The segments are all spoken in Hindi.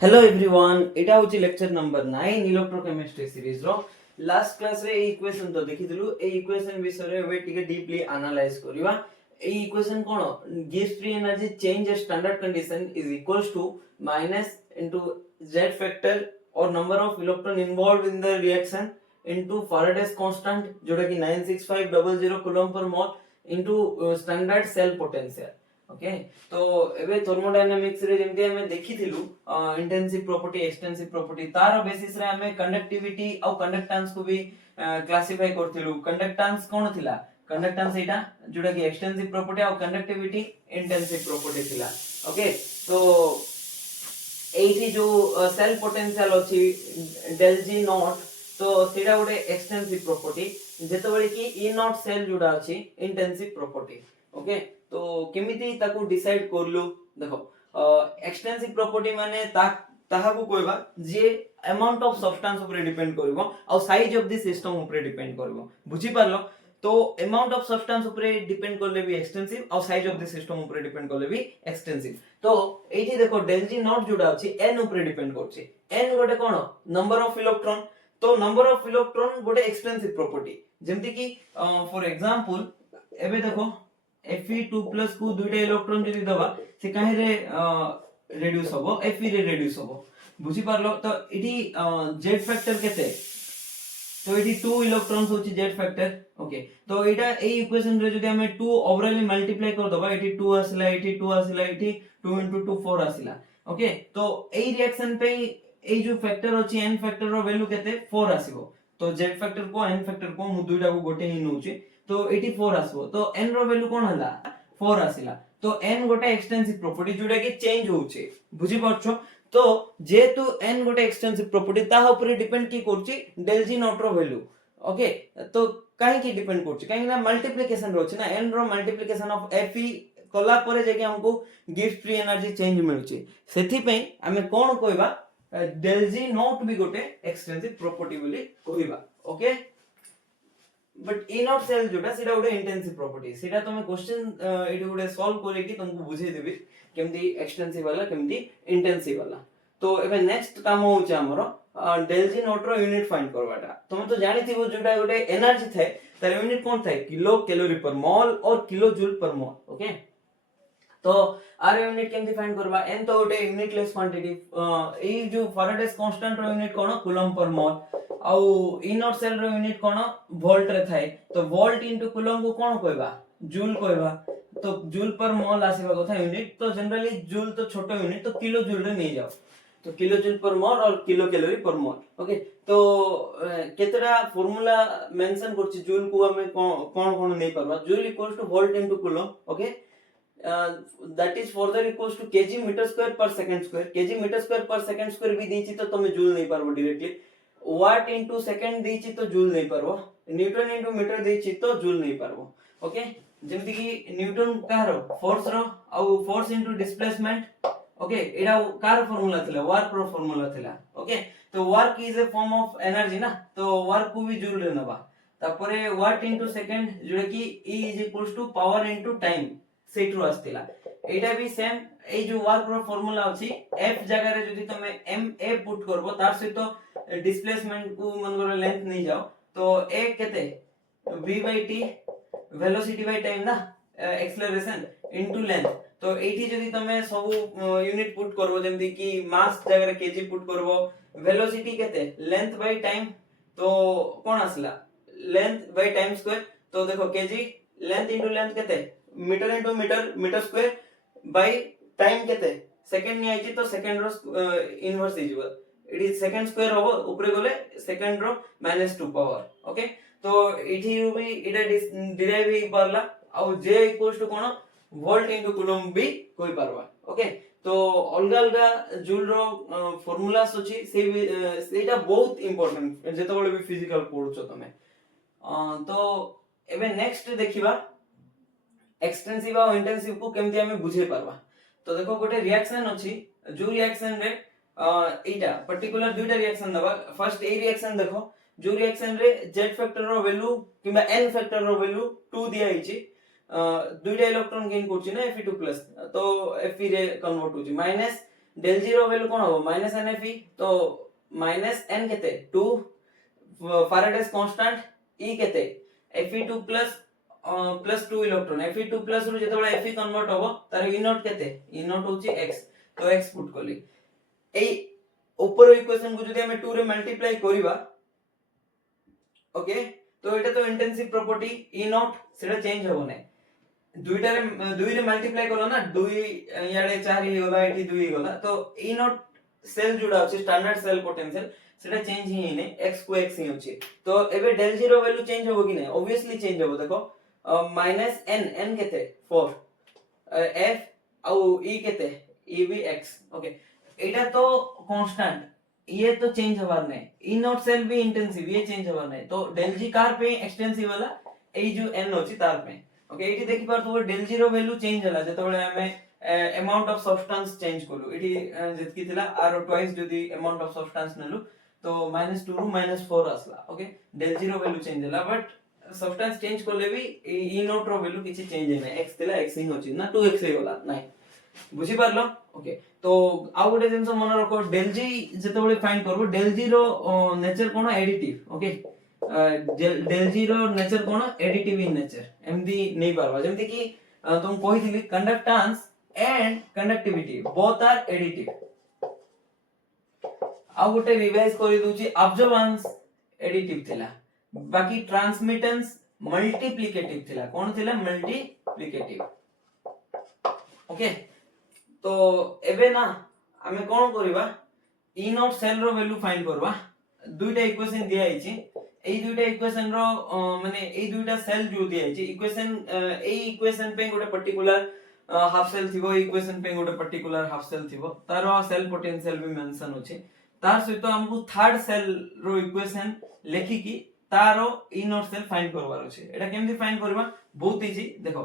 हेलो एवरीवन, एटा होची लेक्चर नंबर 9 इलेक्ट्रोकेमिस्ट्री सीरीज रो लास्ट क्लास रे इक्वेशन तो देखिथिलु। ए इक्वेशन विषय रे वे टिके डीपली एनालाइज करिवा। ए इक्वेशन कोन gives free energy change at standard condition is equals to minus into z factor और number of electron involved in the reaction into Faraday's constant जोटा कि 96500 coulomb per mole into standard cell potential. Okay, तो एबे थर्मोडायनामिक्स रे जेमति हमें देखिथिलु इंटेंसिव प्रॉपर्टी एक्सटेंसिव प्रॉपर्टी तार बेसिस रे हमें कंडक्टिविटी और कंडक्टेंस को भी क्लासिफाई करथिलु। कंडक्टेंस कोन थिला? कंडक्टेंस एटा जोटा कि एक्सटेंसिव प्रॉपर्टी और कंडक्टिविटी इंटेंसिव प्रॉपर्टी थिला। ओके, तो एठी जो सेल पोटेंशियल अछि डेल जी नॉट, तो सेटा गोटे एक्सटेंसिव प्रॉपर्टी, जेतबेले कि ई नॉट सेल जोडा अछि इंटेंसिव प्रॉपर्टी। ओके, तो केमिति ताकू डिसाइड करलु? देखो, एक्सटेंसिव प्रॉपर्टी माने ताहाकू कहबा जे अमाउंट ऑफ सब्सटेंस ऊपर डिपेंड करबो और साइज ऑफ द सिस्टम ऊपर डिपेंड करबो। बुझी पारलो? तो अमाउंट ऑफ सब्सटेंस ऊपर डिपेंड करले भी एक्सटेंसिव और साइज ऑफ द सिस्टम ऊपर डिपेंड करले भी एक्सटेंसिव। तो एठी देखो डेल जी नॉट जोडा अछि n ऊपर डिपेंड करछि। n गोटे कोन नंबर ऑफ इलेक्ट्रॉन, तो नंबर ऑफ इलेक्ट्रॉन गोटे एक्सटेंसिव प्रॉपर्टी। जेमति कि फॉर एग्जांपल एबे देखो Fe2+ को दुईटा इलेक्ट्रॉन जदि दबा से काहे रे रिड्यूस होबो, Fe रे रिड्यूस होबो। बुझी पारलो? तो इटी z फैक्टर केते? तो इटी 2 इलेक्ट्रॉन्स होची z फैक्टर। ओके, तो एटा ए इक्वेशन रे जदि हमें 2 ओवरऑल मल्टीप्लाई कर दबा, इटी 2 आसला, इटी 2 आसला, इटी 2 * 2 4 आसला। ओके, तो ए रिएक्शन पे ए जो फैक्टर होची n फैक्टर रो वैल्यू केते 4 आसीबो। तो z फैक्टर को n फैक्टर को मु दुईटा को गोटे ही नउची, तो 84 आसबो। तो n रो वैल्यू कोन हला? 4 आसिला। तो n गोटे एक्सटेंसिव प्रॉपर्टी जोटा कि चेंज होउची। बुझी पाछो? तो जेतु n गोटे एक्सटेंसिव प्रॉपर्टी ता ऊपर डिपेंड की करची डेल जी नॉट रो वैल्यू। ओके, तो काहे की डिपेंड करची? काहे ना मल्टीप्लिकेशन रोची ना, n रो मल्टीप्लिकेशन ऑफ Fe कला परे जे कि हमको गिफ्ट फ्री एनर्जी चेंज मिलुची। सेथि पे हमें कोन कहबा डेल जी नॉट भी गोटे एक्सटेंसिव प्रॉपर्टी बोली कहबा। Okay, but E nought cell जोटा सेटा गोटे इंटेंसिव प्रॉपर्टी। सेटा तुम क्वेश्चन एटी गोटे सॉल्व करे कि तुमको बुझे देबी केमती एक्सटेंसिव वाला केमती इंटेंसिव वाला। तो एबे नेक्स्ट काम होउछ हमरो डेल जी नॉट रो यूनिट फाइंड करवाटा। तुम तो जानि थिबो जोटा गोटे एनर्जी थाए तार यूनिट कोन थाए? किलो कैलोरी पर मोल और kilo joule per mole. Okay, तो आर यूनिट केमती फाइंड करबा? n तो गोटे यूनिटलेस क्वांटिटी। ए जो फैराडेस कांस्टेंट रो यूनिट कोन? Coulomb per mole. आउ ई नॉट सेल रो यूनिट कोन? वोल्ट रे थाए। तो वोल्ट इनटू कूलम को कोन कहबा? जूल कहबा। तो जूल पर मोल आसीबा कथा यूनिट। तो जनरली जूल तो छोटो यूनिट, तो किलो जूल रे नहीं जाओ। तो किलो जूल पर मोल और किलो कैलोरी पर मोल। ओके, तो केतरा फार्मूला मेंशन करछि जूल को हमें कोन नहीं परबा? Joule equals to volt into coulomb. Okay, that is further equals to kg meter square per second square। kg meter square per second square भी देछि तो तमे जूल नहीं पारबो डायरेक्टली। वाट इनटू सेकंड देछि तो जूल नहीं पारबो। न्यूटन इनटू मीटर देछि तो जूल नहीं पारबो। ओके, जेमति कि न्यूटन कार फोर्स रो और फोर्स इनटू डिस्प्लेसमेंट। ओके, एडा कार फार्मूला थिला, वर्क रो फार्मूला थिला। ओके, तो work is a form of energy ना, तो वर्क को भी जूल रे नबा। तापरे वाट इनटू सेकंड जोटा कि E is equals to power into time सेट्रो आस्तिला। एटा भी सेम ए जो वर्क रो फार्मूला अछि F जगह रे जदि तमे ma पुट करबो तार से तो डिस्प्लेसमेंट को मनगर लेंथ नहीं जाओ, तो a केते v/t वेलोसिटी बाय टाइम ना, एक्सेलरेशन इनटू लेंथ। तो एठी जदि तमे सब यूनिट पुट करबो, जेमति कि मास जगह रे केजी पुट करबो, वेलोसिटी केते लेंथ बाय टाइम, तो कोन आसला? Length by time square. तो देखो केजी लेंथ इनटू लेंथ केते? Metre into metre metre square by time केते? सेकंड नि आइछि तो सेकंड रो इनवर्स हिजबो। इट सेकंड स्क्वायर होबो, ऊपर गले सेकंड रो -2 पावर। ओके, तो इठी भी इटा डिराइव ही परला। आ j इक्वल्स टू कोन? वोल्ट इनटू कूलम भी कोइ परबा। ओके, तो अलगा अलगा जूल रो फार्मूलास अछि, सेटा बहुत इंपोर्टेंट जेतबेले भी फिजिकल पढुछो तमे। तो एबे नेक्स्ट देखिबा एक्सटेंसिव और इंटेंसिव को केमती हमें बुझे पारबा। तो देखो गोटे रिएक्शन अछि, जो रिएक्शन रे एटा पर्टिकुलर दुईटा रिएक्शन दबा। फर्स्ट ए रिएक्शन देखो, जो रिएक्शन रे z फैक्टर रो वैल्यू किबा n फैक्टर रो वैल्यू 2 दिया हिची। दुईटा इलेक्ट्रॉन गेन करछि ना Fe2+, तो Fe रे कन्वर्ट होछि माइनस डेल जी रो वैल्यू कोन हो माइनस एन एफ ई तो माइनस एन केते 2 फैराडेस कांस्टेंट ई केते Fe2 plus 2 electron Fe2 plus रु जेतबे Fe कन्वर्ट होबो तार E नॉट केते E नॉट होची x तो x पुट करली एई ऊपर इक्वेशन को जदि हमें 2 रे मल्टीप्लाई करिवा ओके तो एटा तो इंटेंसिव प्रॉपर्टी E नॉट सेटा चेंज होबो नै दुईटा रे 2 रे मल्टीप्लाई करलो ना 2 याडे 4 ही होला एठी 2 ही होला तो E नॉट सेल जुडा अछि स्टैंडर्ड सेल पोटेंशियल सेटा चेंज ही नै x को x ही होछि तो एबे डेल जी रो वैल्यू चेंज होबो कि नै ऑब्वियसली चेंज होबो देखो माइनस n केते 4 f au e केते e भी x ओके एटा तो कांस्टेंट ये तो चेंज हबार नै ई नॉट सेल भी इंटेंसिव ये चेंज हबार नै तो डेल जी कार पे एक्सटेंसिव वाला ए जो n होची तार पे ओके एटी देखि पार तो डेल जी रो वैल्यू चेंज होला जतबेले हमें अमाउंट ऑफ सब्सटेंस चेंज करलु एटी जतकी थिला r ट्वाइस जदी अमाउंट ऑफ सब्सटेंस नेलु तो -2 रु -4 आसला ओके डेल जी रो वैल्यू चेंज होला बट सब्सटेंस चेंज करले भी ई नॉट रो वैल्यू किछि चेंज नै x थिला x ही होची ना 2x हे होला नै बुझी पारलो ओके तो आउ गोटे जिंस मन रखो डेल जी जेतेबेले फाइंड करबो डेल जी रो नेचर कोन एडिटिव ओके डेल जी रो नेचर कोन एडिटिव इन नेचर एमदी नै पारबा जेमति कि तुम कहिथिली conductance and conductivity both are additive आउ गोटे रिवाइज करि दोची ऑब्जर्वेंस एडिटिव थिला बाकी ट्रांसमिटेंस मल्टीप्लिकेटिव थिला कोन थिला मल्टीप्लिकेटिव ओके तो एबे ना हमें कोन करबा ई नॉट सेल रो वैल्यू फाइंड करबा दुईटा इक्वेशन दिया आइछि एई दुईटा इक्वेशन रो माने एई दुईटा सेल जो दिया आइछि इक्वेशन एई इक्वेशन पे गोटे पर्टिकुलर हाफ सेल थिबो इक्वेशन पे गोटे पर्टिकुलर हाफ सेल थिबो तारो सेल पोटेंशियल भी मेंशन होछि तार सहित हमकु थर्ड सेल रो इक्वेशन लेखि की तारो ई नॉट सेल फाइंड करबार अछि एटा केमथि फाइंड करबा बहुत इजी देखो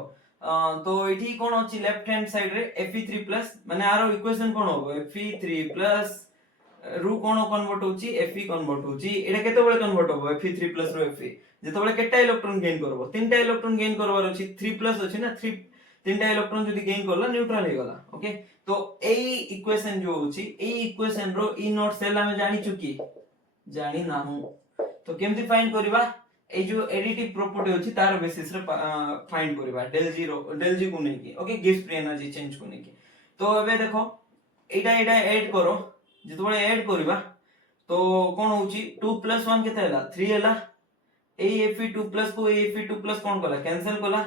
तो एठी कोन अछि लेफ्ट हैंड साइड रे Fe3+ माने आरो इक्वेशन कोन होबो Fe3+ रु कोन कन्वर्ट होछि Fe कन्वर्ट होछि एटा केते बेले कन्वर्ट होबो Fe3+ रु Fe जेते बेले केटा इलेक्ट्रॉन गेन करबो तीनटा इलेक्ट्रॉन गेन करबार अछि 3+ अछि ना 3 तीनटा इलेक्ट्रॉन जदी गेन करला न्यूट्रल हे गला ओके तो एई इक्वेशन जो होछि एई इक्वेशन रो ई नॉट सेल हमें जानि चुकी जानि नाहु तो केमथि फाइंड करबा ए जो एडिटिव प्रॉपर्टी होछि तार बेसिस रे फाइंड करबा डेल जी को नै की okay gives free energy change को नै की तो एबे देखो एटा ऐड करो जतो बळे ऐड करबा तो कोन होछि 2 + 1 केते हला 3 हला ए Fe2+ को Fe2+ कोन कला कैंसिल कला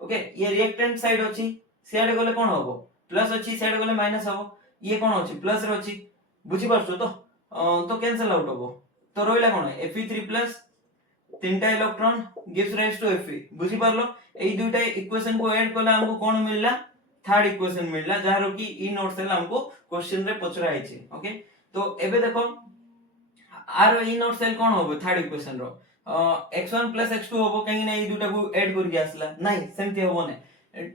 ओके ये रिएक्टेंट साइड अछि सेड गले कोन होबो प्लस अछि सेड गले माइनस होबो ये कोन अछि प्लस रे अछि बुझी पारछो तो कैंसिल आउट होबो तो रोइला कोन Fe3+ तीनटा electron gives rise to Fe बुझी पारलो एई दुईटा इक्वेशन को ऐड कला हमको कोन मिलला थर्ड इक्वेशन मिलला जहारो कि ई नॉट सेल हमको क्वेश्चन रे पचरा आइছে ओके तो एबे देखो आर ई नॉट सेल कोन होबो थर्ड इक्वेशन रो x1 + x2 होबो कहीं ना ई दुटा को ऐड करके आसला नाही सेमति होबो ने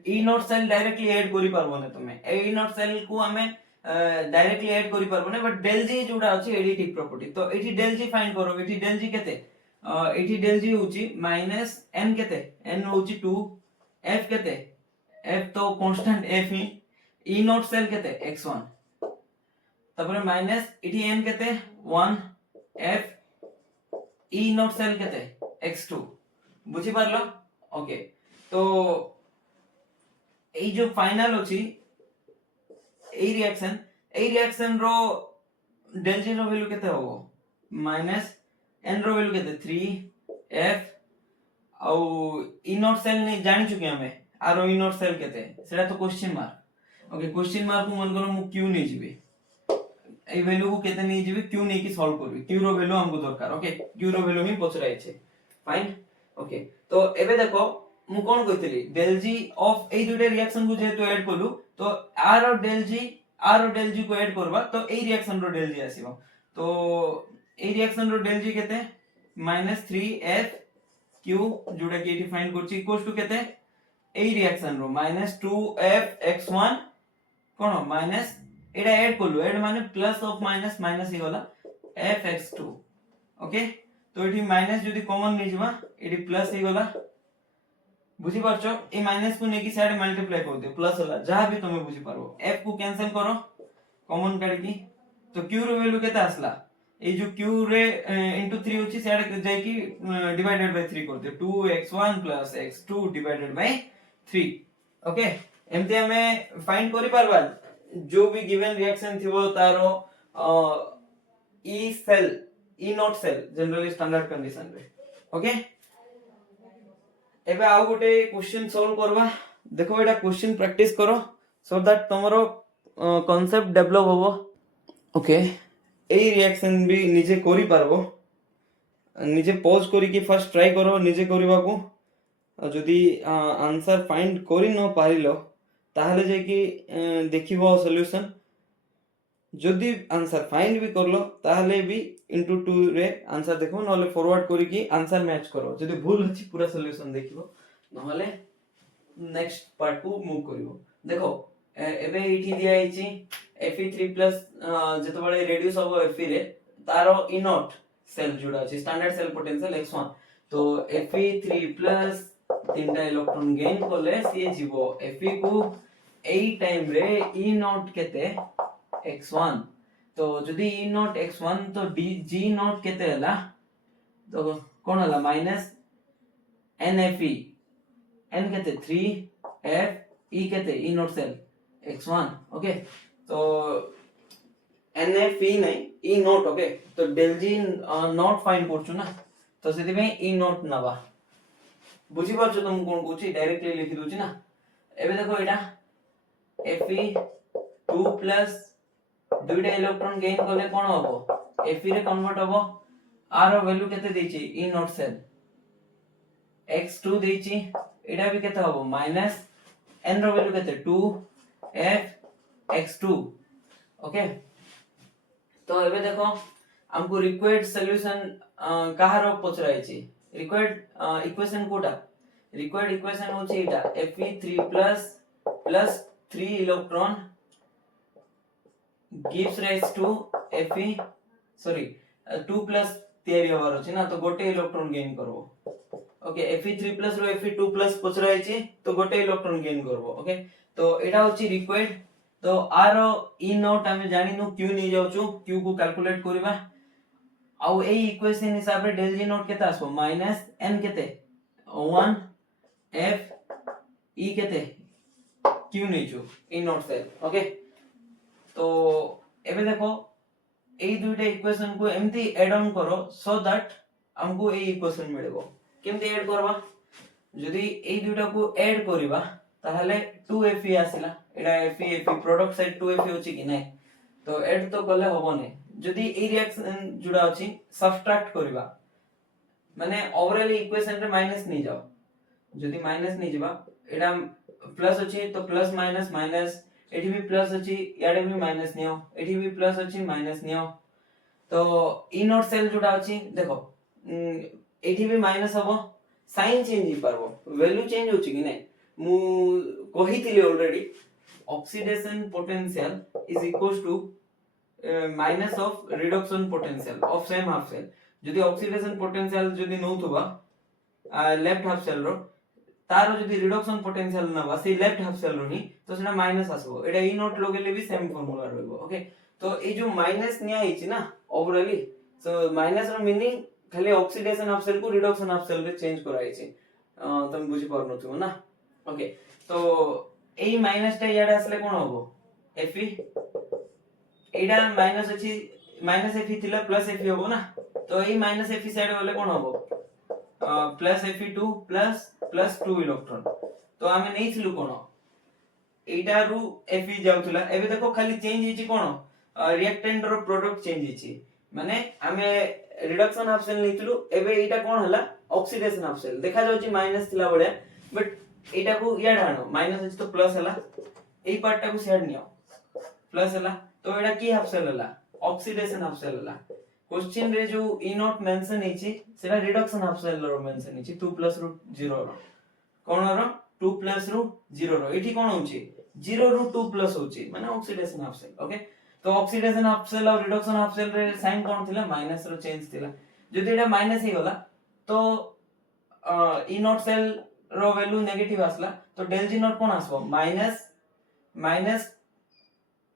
ई नॉट सेल डायरेक्टली ऐड करि पारबो ने तुमे ई नॉट सेल को हमें डायरेक्टली ऐड करि पारबो ने बट डेल जी जोडा अछि एडिटिव प्रॉपर्टी तो एठी डेल जी फाइंड करो एठी डेल जी केते एठी डेल जी होची -n केते n होची 2 f केते f तो कांस्टेंट f ही ई नॉट सेल केते x1 तबरे माइनस एठी n केते 1 f ई नॉट सेल केते x2 बुझी पारलो ओके तो ए जो फाइनल होची ए रिएक्शन रो डेल जी रो वैल्यू केते होबो -n रो वैल्यू केते 3 f औ ई नॉट सेल ने जानि चुके हमें आरो ई नॉट सेल केते सेटा तो question mark okay question mark को मन करो मु क्यू नै जिबे ए वैल्यू को केते नै जिबे क्यू नै की सॉल्व करबी क्यू रो वैल्यू हमको दरकार ओके क्यू रो वैल्यू मी पचराई छे फाइन ओके तो एबे देखो मु कोन कहितली डेल जी ऑफ ए दुटे रिएक्शन को जेतु ऐड करलु तो आर और डेल जी को ऐड करबा तो ए रिएक्शन रो डेल जी आसीबो तो ए रिएक्शन रो डेल जी केते -3f q जोडा के एटी फाइंड करछि इक्वल्स टू केते ए रिएक्शन रो -2f x1 कोन माइनस एटा ऐड करलु ऐड माने प्लस ऑफ माइनस माइनस ही होला f x2 ओके तो एटी माइनस जदी कॉमन नै जिबा एटी प्लस ही होला बुझी पारछो ए माइनस को नेकी साइड मल्टीप्लाई कर दे प्लस होला जहां भी तुमे बुझी पारो f को कैंसिल करो कॉमन काढी की तो q रो वैल्यू केते आसला ए जो q रे इनटू 3 होची सेड जाय की डिवाइडेड बाय 3 करते 2x1 + x2 divided by 3 okay एमते हमें फाइंड करि परबा जो भी गिवन रिएक्शन थिबो तारो E cell E not cell generally standard condition रे ओके एबे आउ गोटे क्वेश्चन सॉल्व करबा देखो एटा क्वेश्चन प्रैक्टिस करो सो दैट तमरो कांसेप्ट डेवलप होबो ओके एई रिएक्शन भी निजे करि पारबो निजे पॉज करी कि फर्स्ट ट्राई करो निजे करबा को जदि आंसर फाइंड करि न पारिलो ताहले जे कि देखिबो सॉल्यूशन जदि आंसर फाइंड भी करलो ताहले भी इनटू 2 रे आंसर देखो नले फॉरवर्ड करी कि आंसर मैच करो जदि भूल अछि पूरा सॉल्यूशन देखिबो नले नेक्स्ट पार्ट को मूव करिवो देखो एबे इठी दिया आइछि Fe3+ जतबळे रेड्यूस होबो Fe रे तारो ई नॉट सेल जुड़ा अछि स्टैंडर्ड सेल पोटेंशियल x1 तो Fe3+ तीनटा इलेक्ट्रॉन गेन करले सी जीवो Fe को एई टाइम रे ई नॉट केते x1 तो जदी ई नॉट x1 तो g नॉट केते हला तो कोन हला माइनस nfe n केते 3 f e केते ई नॉट सेल x1 ओके तो nfe नहीं e नॉट ओके तो del g नॉट फाइंड करछु ना तो सेति में e नॉट नबा बुझी पाछो तुम कोन कोची डायरेक्टली लिखि दोची ना एबे देखो एटा Fe2+ दुईटा इलेक्ट्रॉन गेन करले कोन होबो Fe रे कन्वर्ट होबो r रो वैल्यू केते देछि e नॉट सेल x2 देछि एटा भी केते होबो माइनस n रो वैल्यू केते 2 f x2 ओके तो एबे देखो हमको रिक्वायर्ड सॉल्यूशन कहारो पचराई छी रिक्वायर्ड इक्वेशन कोटा रिक्वायर्ड इक्वेशन होची एटा Fe3+ plus 3 electron gives rise to Fe sorry 2+ तयारी होवार अछि ना तो गोटे इलेक्ट्रॉन गेन करबो ओके Fe3+ रो Fe2+ पचराई छी तो गोटे इलेक्ट्रॉन गेन करबो ओके तो एटा होची रिक्वायर्ड तो r e नॉट हमें जानिनु q नै जाउछु q को कैलकुलेट करबा आउ ए इक्वेशन हिसाब रे del g नॉट केते आसबो माइनस n केते 1 f e केते q नै छु e नॉट सेल ओके तो एबे देखो ए दुईटा इक्वेशन को एम्ति ऐड ऑन करो सो दैट हमको ए इक्वेशन मिलबो केमति ऐड करबा जदी ए दुईटा को ऐड करबा ताहले 2fe आसिला एडा Fe प्रोडक्ट साइड 2fe होची कि नै तो ऐड तो करले होबो नै जदी ए रिएक्शन जुड़ा अछि सब्ट्रैक्ट करबा माने ओवरऑल इक्वेशन रे माइनस नै जाओ जदी माइनस नै जिबा एडा प्लस अछि तो प्लस माइनस माइनस एठी भी प्लस अछि याडे भी माइनस नियो एठी भी प्लस अछि माइनस नियो तो ई नॉट सेल जुड़ा अछि देखो एठी भी माइनस हबो साइन चेंज ही परबो वैल्यू चेंज होछि कि नै मु कहितिली already oxidation potential is equals to minus of reduction potential of same half cell जदी ऑक्सीडेशन पोटेंशियल जदी नउथबा लेफ्ट हाफ सेल रो तारो जदी रिडक्शन पोटेंशियल नबा से लेफ्ट हाफ सेल रो नी तो सेना माइनस आसबो एटा ई नॉट लगेले भी सेम फार्मूला रहबो ओके तो ए जो माइनस निया हिची ना ओवरऑली सो माइनस रो मीनिंग खाली ऑक्सीडेशन हाफ सेल को रिडक्शन हाफ सेल रे चेंज कराइछि तुम बुझी परनथु ना ओके तो ए माइनस टा याडा असले कोन होबो Fe एडा माइनस अछि माइनस Fe थिला प्लस Fe होबो ना तो ए माइनस Fe साइड होले कोन होबो प्लस Fe2 प्लस 2 इलेक्ट्रॉन तो हमें नै थिलु कोन एटा रु Fe जाउथला एबे देखो खाली चेंज हिची कोन रिएक्टेंट रो प्रोडक्ट चेंज हिची माने हमें रिडक्शन हाफ सेल नैथिलु एबे एटा कोन हला ऑक्सीडेशन हाफ सेल देखा जाउची माइनस थिला बडे बट एटा को याड आनो माइनस अछि तो प्लस हला एई पार्ट टा को साइड नियो प्लस हला तो एटा की हाफ सेल हला ऑक्सीडेशन हाफ सेल हला क्वेश्चन रे जो ई नॉट मेंशन हिची सेटा रिडक्शन हाफ सेल रो मेंशन हिची 2 + रू 0 रो कोन रो 2 + रू 0 रो एठी कोन होची 0 रू 2 प्लस होची माने ऑक्सीडेशन हाफ सेल ओके तो ऑक्सीडेशन हाफ सेल और रिडक्शन हाफ सेल रे साइन कोन थिला माइनस रो चेंज थिला जदी एटा माइनस ही होला तो ई नॉट सेल रो वैल्यू नेगेटिव आसला तो del g नॉट कोन आसबो माइनस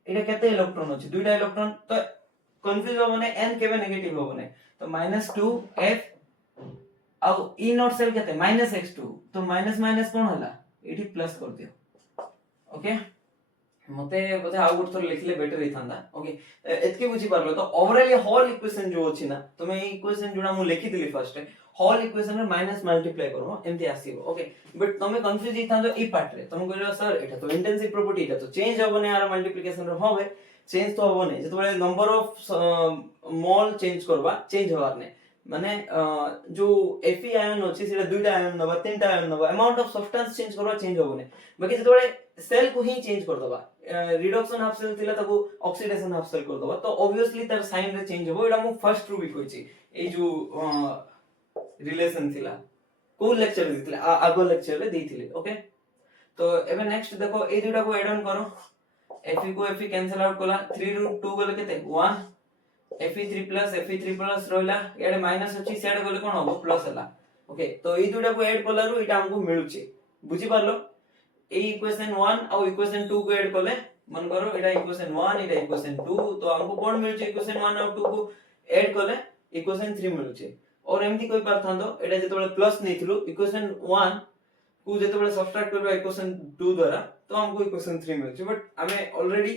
एटा केते इलेक्ट्रॉन अछि दुईटा इलेक्ट्रॉन तो कंफ्यूज होबने n केबे नेगेटिव होबने तो -2f ଆଉ e नॉट सेल केते -x2 तो माइनस माइनस कोन होला एठी प्लस कर दियो ओके मते बोधे आउ गुड थोर लिखले बेटर हिथांदा ओके एतके बुझी पारलो तो ओवरऑल ये होल इक्वेशन जो अछि ना तुमे ई इक्वेशन जोडा मु लिखि दिली फर्स्ट होल इक्वेशन रे माइनस मल्टीप्लाई करो एमती आसीबो ओके बट तुमे कंफ्यूज हिथांदो ई पार्ट रे तुम कहलो सर एटा तो इंटेंसिव प्रॉपर्टी एटा तो चेंज होबने आर मल्टीप्लिकेशन रे होबे चेंज तो होबने जतो बळे नंबर ऑफ मोल चेंज करबा चेंज होवार ने माने जो Fe आयन अछि सेटा दुईटा आयन नबा तीनटा आयन नबा अमाउंट ऑफ सब्सटेंस चेंज करबा चेंज होबने बाकी जतो बळे सेल को ही चेंज कर दबा रिडक्शन हाफ सेल थिला ताको ऑक्सीडेशन हाफ सेल कर दबा तो ऑब्वियसली तार साइन रे चेंज होबो एटा मु फर्स्ट रू भी कहछि ए जो रिलेशन थिला को लेक्चर दिथिले आगो लेक्चर रे देथिले ओके तो एबे नेक्स्ट देखो ए दुटा को ऐड ऑन करो Fe को Fe कैंसिल आउट कला 3 रू 2 गले केते 1 Fe3 प्लस रहला एडे माइनस अछि सेड गले कोन होबो प्लस हला ओके तो ए दुटा को ऐड कलारु एटा हमको मिलुछि बुझी पारलो ए इक्वेशन 1 और इक्वेशन 2 को ऐड करले मन करो एटा इक्वेशन 1 एटा इक्वेशन 2 तो हमको कोन मिलुछि इक्वेशन 1 और 2 को ऐड करले इक्वेशन 3 मिलुछि और एमती कोइ पारथांदो एटा जेतबेले प्लस नेथिलु इक्वेशन 1 को जेतबेले सब्ट्रैक्ट करबा इक्वेशन 2 द्वारा तो हमको इक्वेशन 3 मिलुछि बट हमें ऑलरेडी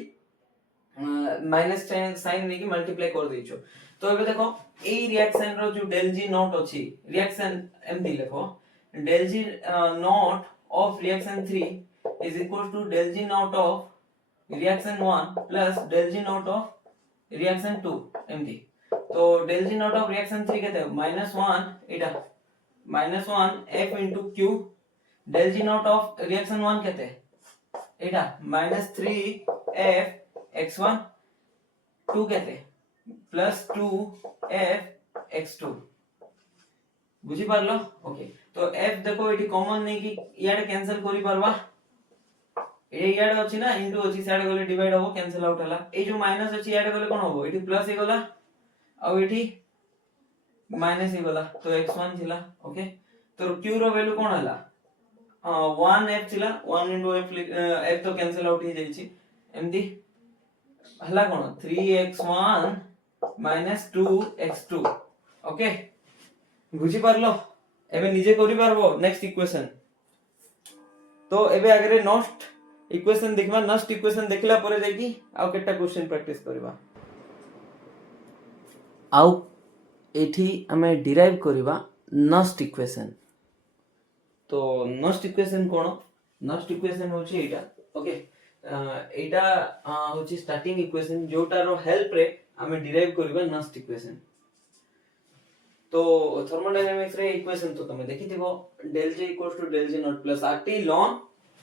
माइनस साइन नेकी मल्टीप्लाई कर देइछो तो एबे देखो ए रिएक्शन रो जो del g नॉट अछि रिएक्शन एमती लिखो del g not of reaction 3 is equal to del G naught of reaction 1 plus del G naught of reaction 2 एमती तो del G naught of reaction 3 केते -1 एटा -1 f into q del G naught of reaction 1 केते एटा -3 f x1 2 केते plus 2 f x2 बुझी पारलो ओके तो f देखो एटी कॉमन नै कि याडे कैंसिल करि परबा ए याडे अछि ना इनटू अछि साडे गले डिवाइड होबो कैंसिल आउट हला ए जो माइनस अछि याडे गले कोन होबो एटी प्लस हे गला आ एटी माइनस हे गला तो x1 थिला ओके तो q रो वैल्यू कोन हला 1f थिला 1 f तो कैंसिल आउट हे जाई छि एमदी हला कोन 3x1 2x2 ओके बुझी पारलो एबे निजे करि पारबो नेक्स्ट इक्वेशन तो एबे आगरे नेक्स्ट इक्वेशन देखबा नेक्स्ट इक्वेशन देखला परे जाई आ केटा क्वेश्चन प्रैक्टिस करबा आउ एठी हमें डिराइव करबा नेक्स्ट इक्वेशन तो नेक्स्ट इक्वेशन कोन नेक्स्ट इक्वेशन होची एटा ओके एटा होची स्टार्टिंग इक्वेशन जोटा रो हेल्प रे हमें डिराइव करबा नेक्स्ट इक्वेशन तो थर्मोडायनामिक्स रे इक्वेशन तो तमे देखिथिबो del G equals to del G naught plus RT ln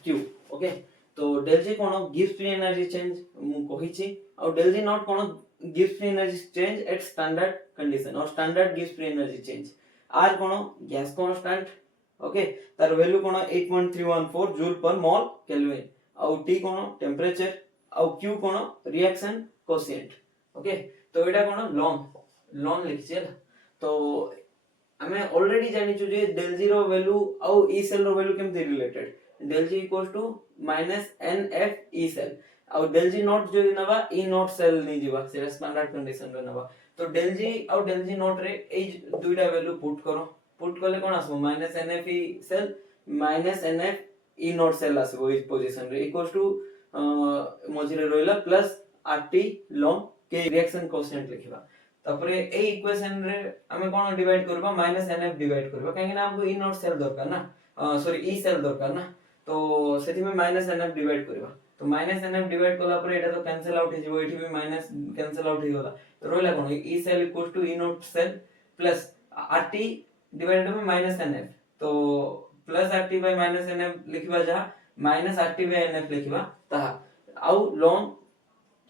Q okay तो del G कोन गिव्स फ्री एनर्जी चेंज मु कहिछि और del G naught कोन gives free energy change at standard condition और standard gives free energy change R कोन गैस कांस्टेंट ओके तार वैल्यू कोन 8.314 जूल पर मोल केल्विन और T कोन टेंपरेचर और Q कोन रिएक्शन कोएफिशिएंट ओके तो एटा कोन लॉन लिखिछे तो हमें ऑलरेडी जानि छु जे del G रो वैल्यू और E सेल रो वैल्यू केमते related del G -nf E cell और del G नॉट जो नबा E नॉट सेल नै जिबा सेरा स्टैंडर्ड कंडीशन रे नबा तो del G और del G नॉट रे ए दुइटा वैल्यू पुट करले कोन आसबो -nf E cell -nf E not cell आसबो इस पोजीशन रे इक्वल्स टू मझिरे रोइला प्लस RT ln के रिएक्शन कोएफिशिएंट लिखिबा तापरे ए इक्वेशन रे हमें कोन डिवाइड करबा -nf डिवाइड करबा काहे ना हमको E नॉट सेल दरकार ना सॉरी E सेल दरकार ना तो सेति में -nf डिवाइड करबा तो -nf डिवाइड कला पर एटा तो कैंसिल आउट हे जेबो एठी भी माइनस कैंसिल आउट हे गला तो रोइला कोन E cell equals to E not cell plus RT divided by -nf तो प्लस RT बाय -nf लिखिबा जा -RT बाय nf लिखिबा ता आउ ln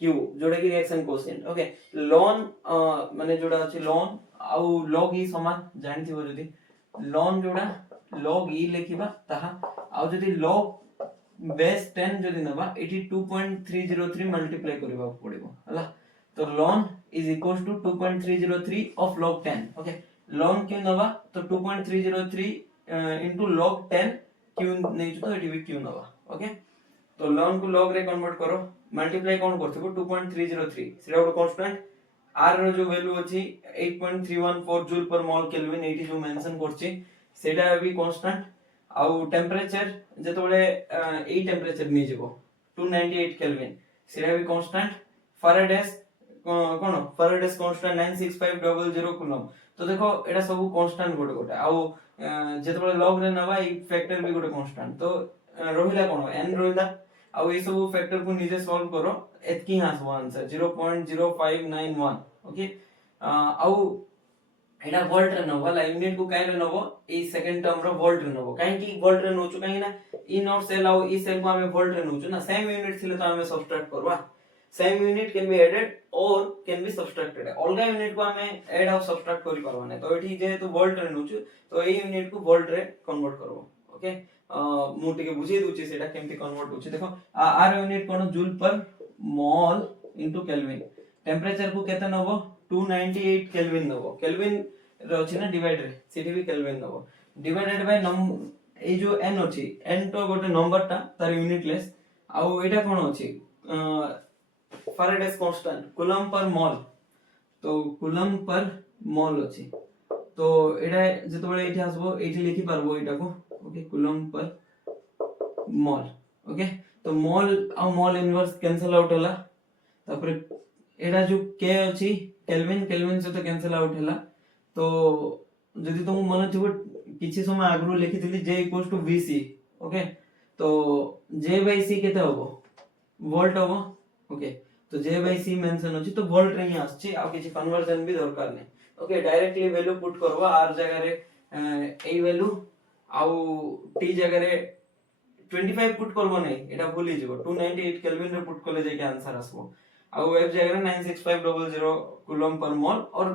Q जोडा की रिएक्शन कोएफिशिएंट ओके ln माने जोडा अछि ln आउ log E समान जानथिबो जदी ln जोडा log E लिखिबा ताहा आउ जदी log बेस 10 जदी नबा एटी 2.303 मल्टीप्लाई करबा पड़िबो हला तो ln is equals to 2.303 of log 10 okay ln Q नबा तो 2.303 इनटू log 10 Q नै तो एटी भी Q नबा ओके तो ln को log रे कन्वर्ट करो मल्टीप्लाई कोन करथिबो 2.303 सेटा ଗୋଟେ कांस्टेंट r रो जो वैल्यू अछि 8.314 जूल पर मोल केल्विन एठी जो मेंशन करछि सेटा भी कांस्टेंट आउ टेंपरेचर जेतबेले एई टेंपरेचर नि जेबो 298 केल्विन सेटा भी कांस्टेंट फैराडेस कोन फैराडेस कांस्टेंट 96500 कूलम तो देखो एटा सब कांस्टेंट गोटे गोटे आउ जेतबेले लॉग रे नबा ई फैक्टर भी गोटे कांस्टेंट तो रहिला कोन n रहिला आउ ए सब फैक्टर को निजे सॉल्व करो एतकी आसबो आंसर 0.0591 ओके आउ एटा वोल्ट रे नबो ला यूनिट को काई रे नबो ए सेकंड टर्म रो वोल्ट रे नबो काई की वोल्ट रे नोचु काई ना ई नॉट सेल आउ ई सेल को हमें वोल्ट रे नोचु ना सेम यूनिट थिले तो हमें सब्ट्रैक्ट करवा same unit can be added और कैन बी सब्ट्रैक्टेड अलगा यूनिट को हमें ऐड और सब्ट्रैक्ट करि परबा नै तो एठी जे तो वोल्ट रे नोचु तो ए यूनिट को वोल्ट रे कन्वर्ट करबो ओके मु टिके बुझे दूची सेटा केमति कन्वर्ट होची देखो are unit cone joule per mole into kelvin temperature को केते नबो 298 केल्विन नबो केल्विन रे अछि ना डिवाइड रे सेठी भी केल्विन नबो डिवाइडेड बाय ए जो n अछि n तो गोटे नंबर ता तार यूनिटलेस आउ एटा कोन अछि फैराडेस कांस्टेंट कूलम पर मोल तो कूलम पर मोल अछि तो एटा जेतबेले एठी आसबो एठी लिखि पारबो एटा को okay coulomb per mole okay तो मोल आ मोल इनवर्स कैंसिल आउट होला तापर एटा जो k अछि केल्विन केल्विन से तो कैंसिल आउट होला तो जदि तुम मन थिबो किछि समय आगरु लिखिथिली j vc ओके तो j c केते होबो वोल्ट होबो ओके तो j c मेंशन अछि तो वोल्ट रे ही आछि आ किछि कन्वर्जन भी दरकार नै ओके डायरेक्टली वैल्यू पुट करबा r जगह रे ए वैल्यू आउ t जगह रे 25 पुट करबो नै एटा भूली जेबो 298 केल्विन रे पुट करले जे के आंसर आसबो आउ f जगह रे 96500 कूलम पर मोल और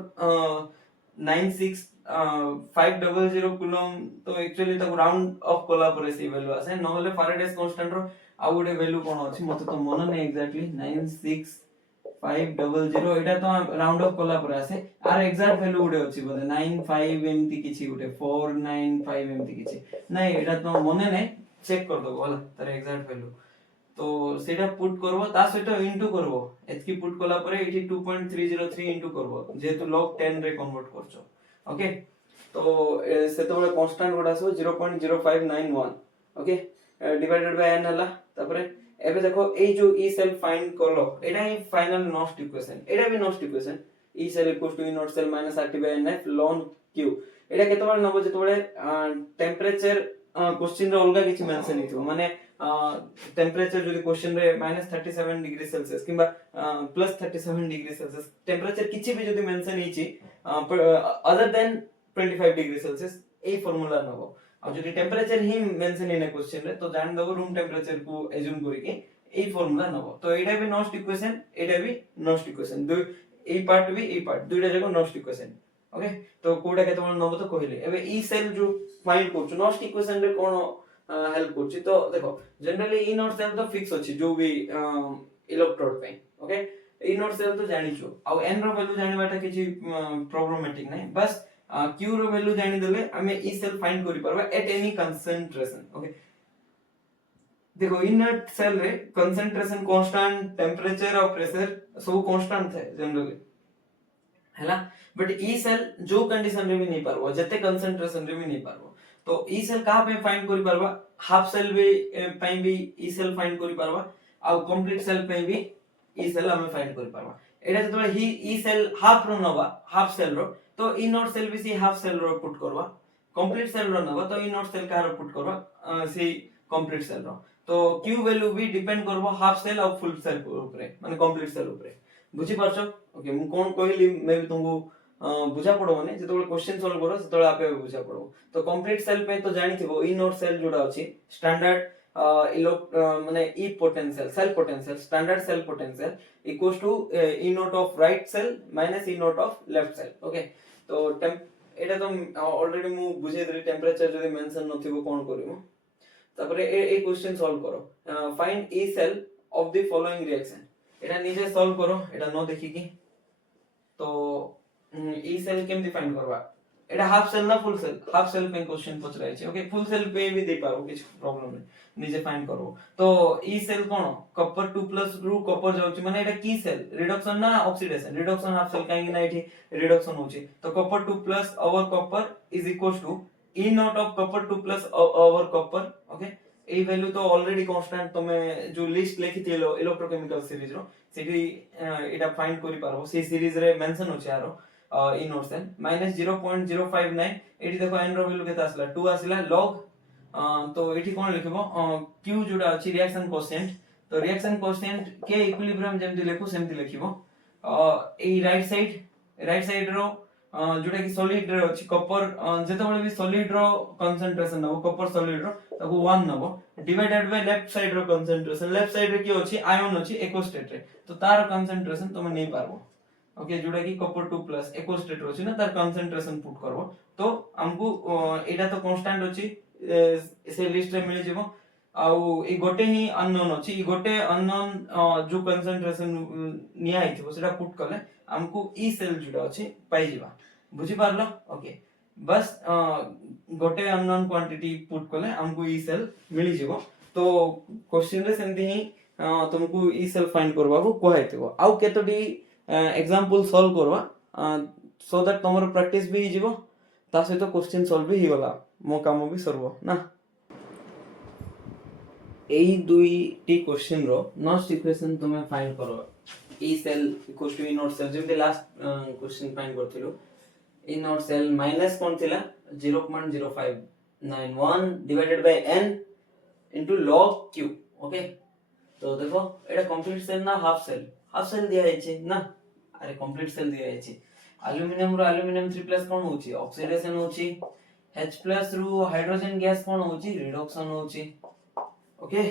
96500 कूलम तो एक्चुअली तो राउंड ऑफ कोला पर से वैल्यू आसे नहले फैराडेस कांस्टेंट रो आउ गोटे वैल्यू कोन अछि मते तो मन नै एक्जेक्टली 96500 एटा तो राउंड ऑफ कोला पर आसे आर एग्जैक्ट वैल्यू गोटे अछि बोले 95 एमती किछि गोटे 495 एमती किछि नै एटा तो मन नै चेक कर दो होला तार एग्जैक्ट वैल्यू तो सेटा पुट करबो ता सेटा इनटू करबो एतकी पुट कोला परे एठी 2.303 इनटू करबो जेतु log 10 रे कन्वर्ट करछो ओके तो सेतबेले कांस्टेंट गोडा सो 0.0591 ओके डिवाइडेड बाय n हला तापरे एबे देखो ए जो ई सेल फाइंड करलो एटा ही फाइनल नॉस्ट इक्वेशन एटा भी Nernst equation E cell equals to E not cell minus RT by NF ln q Etah केतबेले Nebo जेतबेले temperature question रे अलगा किछि मेंशन हिथिबो माने टेंपरेचर जो क्वेश्चन रे -37 डिग्री सेल्सियस किबा +37 डिग्री सेल्सियस टेंपरेचर किछि भी जदी मेंशन हिछि अदर देन 25 डिग्री सेल्सियस ए फार्मूला नबो आ जदी टेंपरेचर ही मेंशन इन क्वेश्चन रे तो जान दबो रूम टेंपरेचर को एज्यूम करि के ए फार्मूला नबो तो एटा भी नॉस्ट इक्वेशन एटा भी नॉस्ट इक्वेशन दो ए पार्ट भी ए पार्ट दुइटा जको नॉस्ट इक्वेशन ओके तो कोडा केतबेले नबो तो कहिले एबे ई सेल जो फाइंड करछु नॉस्ट इक्वेशन रे कोन हेल्प करछि तो देखो जनरली ई नॉट सेल तो फिक्स अछि जो भी इलेक्ट्रोड पे ओके ई नॉट सेल तो जानिछु आ n रो वैल्यू जानिबाटा किछि प्रॉब्लमेटिक नै बस q रो वैल्यू जानि देले हमें ई सेल फाइंड करि परबा एट एनी कंसंट्रेशन ओके देखो इन सेल रे कंसंट्रेशन कांस्टेंट टेंपरेचर और प्रेशर सब कांस्टेंट थे जनरली हैला बट ई सेल जो कंडीशन रे भी नहीं पारबो जते कंसंट्रेशन रे भी नहीं पारबो तो ई सेल कहा पे फाइंड करि परबा हाफ सेल भी पई भी ई सेल फाइंड करि परबा आ कंप्लीट सेल पे भी ई सेल हमें फाइंड करि परबा एटा जतबे ही ई सेल हाफ रो नबा हाफ सेल रो तो ई नॉट सेल भी सी हाफ सेल रो पुट करबा कंप्लीट सेल रो नबा तो ई नॉट सेल का रो पुट करबा सी कंप्लीट सेल रो तो क्यू वैल्यू भी डिपेंड करबो हाफ सेल और फुल सेल ऊपर माने कंप्लीट सेल ऊपर बुझी परछो ओके मु कोन कहली मे भी तुमको बुझा पड़ो माने जेतबे क्वेश्चन सॉल्व करो सेतबे आपे बुझा पड़ो तो कंप्लीट सेल पे तो जानि थिबो ई नोट सेल जोडा अछि स्टैंडर्ड माने E potential cell potential standard cell potential equals to E naught of right cell minus E naught of left cell okay तो एटा तो ऑलरेडी मु बुझे देली टेंपरेचर जदी मेंशन नथिबो कोन करिमो तापरे ए क्वेश्चन सॉल्व करो find E cell of the following reaction एटा निजे सॉल्व करो एटा न देखि की तो ई सेल केमति फाइंड करबा एटा हाफ सेल ना हाफ सेल पे क्वेश्चन पचराय छै ओके फुल सेल पे भी दे पारो किछ प्रॉब्लम नै निजे फाइंड करो तो ई सेल कोन कॉपर 2+ रु कॉपर जाउची माने एटा की सेल रिडक्शन ना ऑक्सीडेशन रिडक्शन हाफ सेल काहे ना एठी रिडक्शन होची तो copper 2+ over copper is equals to E naught of copper 2+ over copper okay ए वैल्यू तो ऑलरेडी कांस्टेंट तमे जो लिस्ट लेखिथिलो इलेक्ट्रोकेमिकल सीरीज रो सेठी एटा फाइंड करि पारबो से सीरीज रे मेंशन होची आरो इन नोट सेल -0.059 एठी देखो एन रो वैल्यू केता आसला 2 आसला log तो एठी कोन लिखबो q जोडा अछि रिएक्शन कोएफिशिएंट तो रिएक्शन कोएफिशिएंट के इक्विलिब्रियम जेमति लेखु सेमति लिखिबो ए राइट साइड रो जोटा कि सॉलिड रे अछि कॉपर जेते बळे भी सॉलिड रो कंसंट्रेशन नबो कॉपर सॉलिड रो ताको 1 नबो डिवाइडेड बाय लेफ्ट साइड रो कंसंट्रेशन लेफ्ट साइड रे की अछि आयन अछि एको स्टेट रे तो तार कंसंट्रेशन तमे नै पारबो ओके जोटा कि कॉपर 2+ एको स्टेट रो अछि ना तार कंसंट्रेशन पुट करबो तो हमकु एटा तो कांस्टेंट अछि से लिस्ट रे मिलि जेबो आउ ए गोटे ही अननोन अछि ई गोटे अननोन जो कंसंट्रेशन निया आइथिबो सेटा पुट करले हमकु ई सेल जुडा अछि पाइ जिबा बुझि पारलो ओके बस गोटे अननोन क्वांटिटी पुट करले हमकु ई सेल मिलि जिवो तो क्वेश्चन रे सेमति ही तुमको ई सेल फाइंड करबा को कहैतिबो आउ केतोडी एग्जांपल सॉल्व करवा सो दैट तमरो प्रैक्टिस भी हिजिबो ता सहित क्वेश्चन सॉल्व भी हिगला मो काम भी सरबो ना एई दुईटी क्वेश्चन रो नॉस्ट इक्वेशन तुमे फाइंड करो E cell equals to E not cell जेते लास्ट क्वेश्चन फाइंड करथिलो ई नॉट सेल माइनस कोन थिला 0.0591 divided by n into log q okay तो देखो एटा कंप्लीट सेल ना हाफ सेल दिया है ना अरे कंप्लीट सेल दिया है एल्युमिनियम रो एल्युमिनियम 3+ कोन होची ऑक्सीडेशन होची H+ रो हाइड्रोजन गैस कोन होची रिडक्शन होची ओके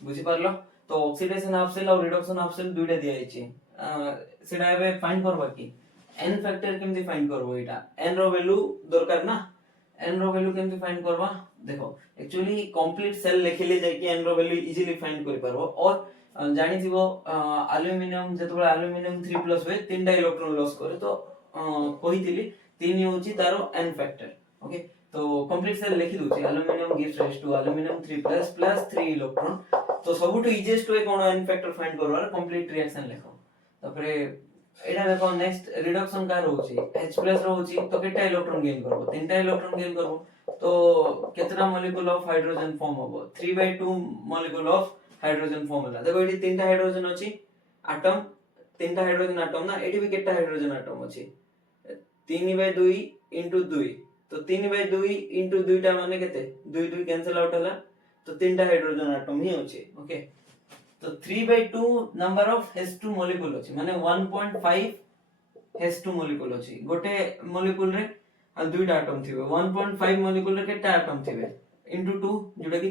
बुझी पारलो तो ऑक्सीडेशन हाफ सेल और रिडक्शन हाफ सेल दुइटा दिया है सेटा एबे फाइंड करबा की n फैक्टर केमति फाइंड करबो एटा n रो वैल्यू दरकार ना n रो वैल्यू केमति फाइंड करबा देखो एक्चुअली कंप्लीट सेल लेखिले जाय कि n रो वैल्यू इजीली फाइंड करि पारबो और जानि थिबो एल्युमिनियम जेतबे एल्युमिनियम 3+ होय तीनटा इलेक्ट्रॉन लॉस करे तो कहितिली तीन होची तारो n फैक्टर ओके तो कंप्लीट सेल लिखि दोची aluminium gives rise to aluminium 3+ plus 3 electron तो सबुटु इजीएस्ट वे कोन n फैक्टर फाइंड करबार कंप्लीट रिएक्शन लेखो तापरे एटा देखो नेक्स्ट रिडक्शन का रहउची H+ रहउची तो केटा इलेक्ट्रॉन गेन करबो तीनटा इलेक्ट्रॉन गेन करबो तो केतना मॉलिक्यूल ऑफ हाइड्रोजन फॉर्म होबो 3/2 मॉलिक्यूल ऑफ हाइड्रोजन फॉर्म होला देखो एटी तीनटा हाइड्रोजन अछि एटम तीनटा हाइड्रोजन एटम ना एटी भी केटा हाइड्रोजन एटम अछि 3/2 * 2 तो 3/2 * 2 टा माने केते 2 2 कैंसिल आउट होला तो तीनटा हाइड्रोजन एटम ही अछि ओके तो 3/2 नंबर ऑफ H2 मॉलिक्यूल अछि माने 1.5 H2 मॉलिक्यूल अछि गोटे मॉलिक्यूल रे दुइटा एटम थिबे 1.5 मॉलिक्यूल रे केटा एटम थिबे * 2 जोटा कि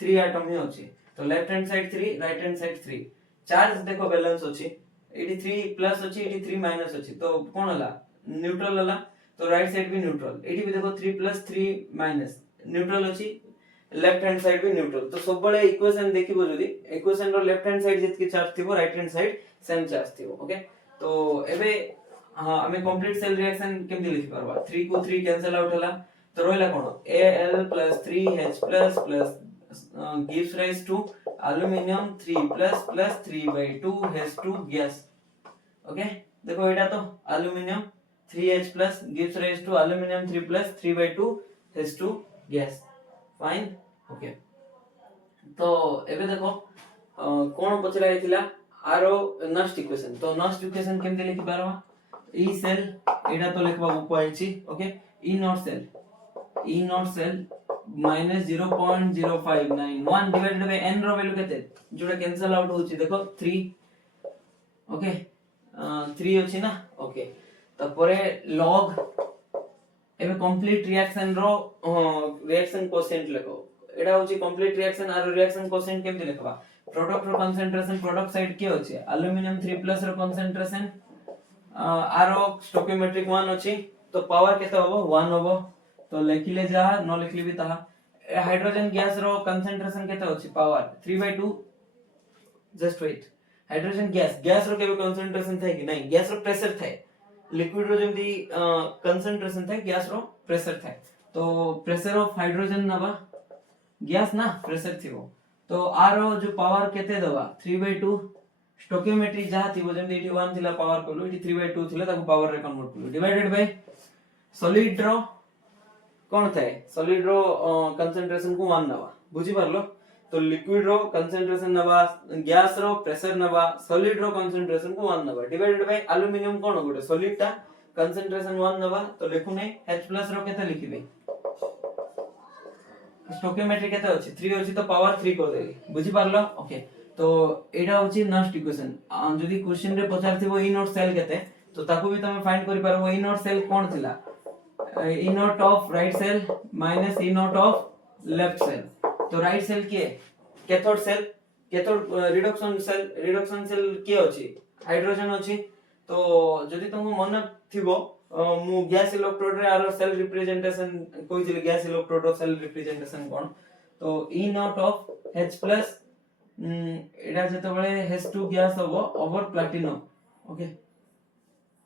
3 एटम ही अछि तो left hand side 3 right hand side 3 charge देखो बैलेंस अछि एटी 3+ अछि एटी 3- अछि तो कोन होला न्यूट्रल होला तो राइट साइड भी न्यूट्रल एटी भी देखो 3+ 3- न्यूट्रल अछि लेफ्ट हैंड साइड भी न्यूट्रल तो सब बळे इक्वेशन देखिबो जदी इक्वेशन रो लेफ्ट हैंड साइड जेतकी चार्ज थिबो right hand side same charge थिबो ओके तो एबे हां हमें कंप्लीट सेल रिएक्शन केमति लिखि परबा 3 को 3 कैंसिल आउट होला तो रोइला कोन Al + 3H+ gives rise to aluminum 3+ 3/2 H2 gas okay देखो एटा तो aluminium 3H+ gives rise to aluminum 3+ 3/2 H2 gas fine okay तो एबे देखो कोन पचरा आइथिला आरो नेक्स्ट इक्वेशन तो नेक्स्ट इक्वेशन केमते लिखि पारबा ई सेल एटा तो लिखबा उपाय छी okay E not cell -0.0591 divided by n रो वैल्यू केते जोटा कैंसिल आउट होची देखो 3 ओके 3 अछि ना ओके तपरे log एबे कंप्लीट रिएक्शन रो रिएक्शन कोएफिशिएंट लेखो एटा होची कंप्लीट रिएक्शन आरो रिएक्शन कोएफिशिएंट केमति लेखबा प्रोडक्ट रो कंसंट्रेशन प्रोडक्ट साइड के होची एल्युमिनियम 3+ रो कंसंट्रेशन आरो स्टोइकियोमेट्रिक 1 अछि तो पावर केते होबो 1 होबो तो लिखिले जा न लिखली भी ता हाइड्रोजन गैस रो कंसंट्रेशन केते होची power 3/2 just wait hydrogen gas रो केबे कंसंट्रेशन थाय कि नहीं गैस रो प्रेशर थाय लिक्विड रो जेमती कंसंट्रेशन थाए गैस रो प्रेशर थाए तो प्रेशर ऑफ हाइड्रोजन नबा गैस ना प्रेशर थिवो तो आर जो पावर केते दबा 3/2 स्टोकियोमेट्री जहा थिवो जेमती एटी 1 थिला पावर कलु एटी 3/2 थिला ताको पावर रे कन्वर्ट कलु डिवाइडेड बाय सॉलिड रो कोन थाए सॉलिड रो कंसंट्रेशन को 1 नबा बुझी पारलो तो लिक्विड रो कंसंट्रेशन नबा गैस रो प्रेशर नबा सॉलिड रो कंसंट्रेशन को 1 नबा डिवाइडेड बाय एल्युमिनियम कोन गोटे सॉलिड ता कंसंट्रेशन 1 नबा तो लिखु नै H+ रो केते लिखिबे स्टोकियोमेट्री केते अछि 3 अछि तो पावर 3 कर देली बुझी पारलो ओके तो एटा होची नेक्स्ट इक्वेशन जदी क्वेश्चन रे पचारथिबो ई नोट सेल केते तो ताको भी तमे फाइंड करि पारबो ई नोट सेल कोन थिला E naught of right cell minus E naught of left cell तो राइट सेल के कैथोड रिडक्शन सेल के अछि हाइड्रोजन अछि तो जदी तुमको मन थिबो मु गैस इलेक्ट्रोड रे आरो सेल रिप्रेजेंटेशन कोइथिले गैस इलेक्ट्रोड रो सेल रिप्रेजेंटेशन कोन तो ई नोट ऑफ H+ एटा जते बळे H2 गैस होबो ओवर प्लैटिनम ओके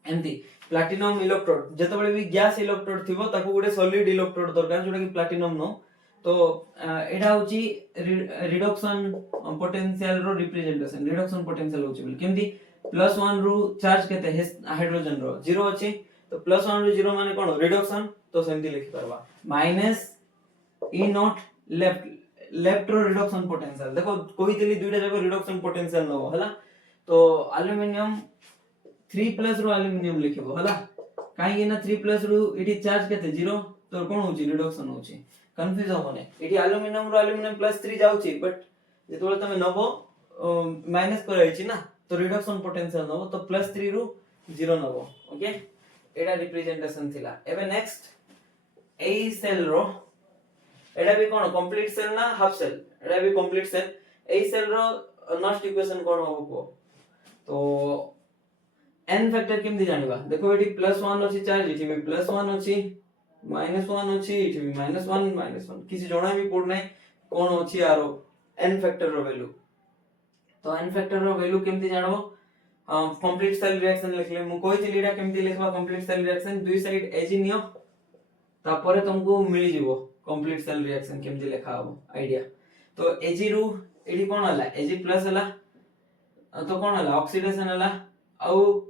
एमती प्लैटिनम इलेक्ट्रोड जते बळे भी गैस इलेक्ट्रोड थिबो ताको गुडे सॉलिड इलेक्ट्रोड दरकार जोटा कि प्लैटिनम नो तो एटा होची रिडक्शन पोटेंशियल रो रिप्रेजेंटेशन रिडक्शन पोटेंशियल होची बोल केमती +1 रो चार्ज केते हाइड्रोजन रो 0 अछि तो +1 रो 0 माने कोन रिडक्शन तो सेमती लिखि परबा माइनस ई नॉट लेफ्ट रो रिडक्शन पोटेंशियल देखो कहितली दुइटा जगह रिडक्शन पोटेंशियल नो हला तो एल्युमिनियम 3+ रो एल्युमिनियम लिखिबो हला काहे कि ना 3+ रो इटी चार्ज केते 0 तो कोन होची रिडक्शन होची कंफ्यूज होबने इटी एल्युमिनियम रो एल्युमिनियम +3 जाउची बट जेतोले तमे नबो माइनस कराइची ना तो रिडक्शन पोटेंशियल नबो तो +3 रो 0 नबो ओके एटा रिप्रेजेंटेशन थिला एबे नेक्स्ट ए सेल रो एटा भी कोन कंप्लीट सेल ना हाफ सेल एटा भी कंप्लीट सेल ए सेल रो नेक्स्ट इक्वेशन कोन होबो को तो n फैक्टर केमति जानिबा देखो एटी +1 अछि चार्ज इठी भी +1 अछि -1 अछि इठी भी -1 किसी जणा भी पड़ नै कोन अछि आरो n फैक्टर रो वैल्यू तो n फैक्टर रो वैल्यू केमति जानबो कंप्लीट सेल रिएक्शन लिखले मु कहितली एटा केमति लिखबा कंप्लीट सेल रिएक्शन दुई साइड Ag नियो तापरे तुमको मिली जिवो कंप्लीट सेल रिएक्शन केमति लिखा हबो आईडिया तो Ag रू एडी कोन हला Ag+ हला तो कोन हला ऑक्सीडेशन हला आउ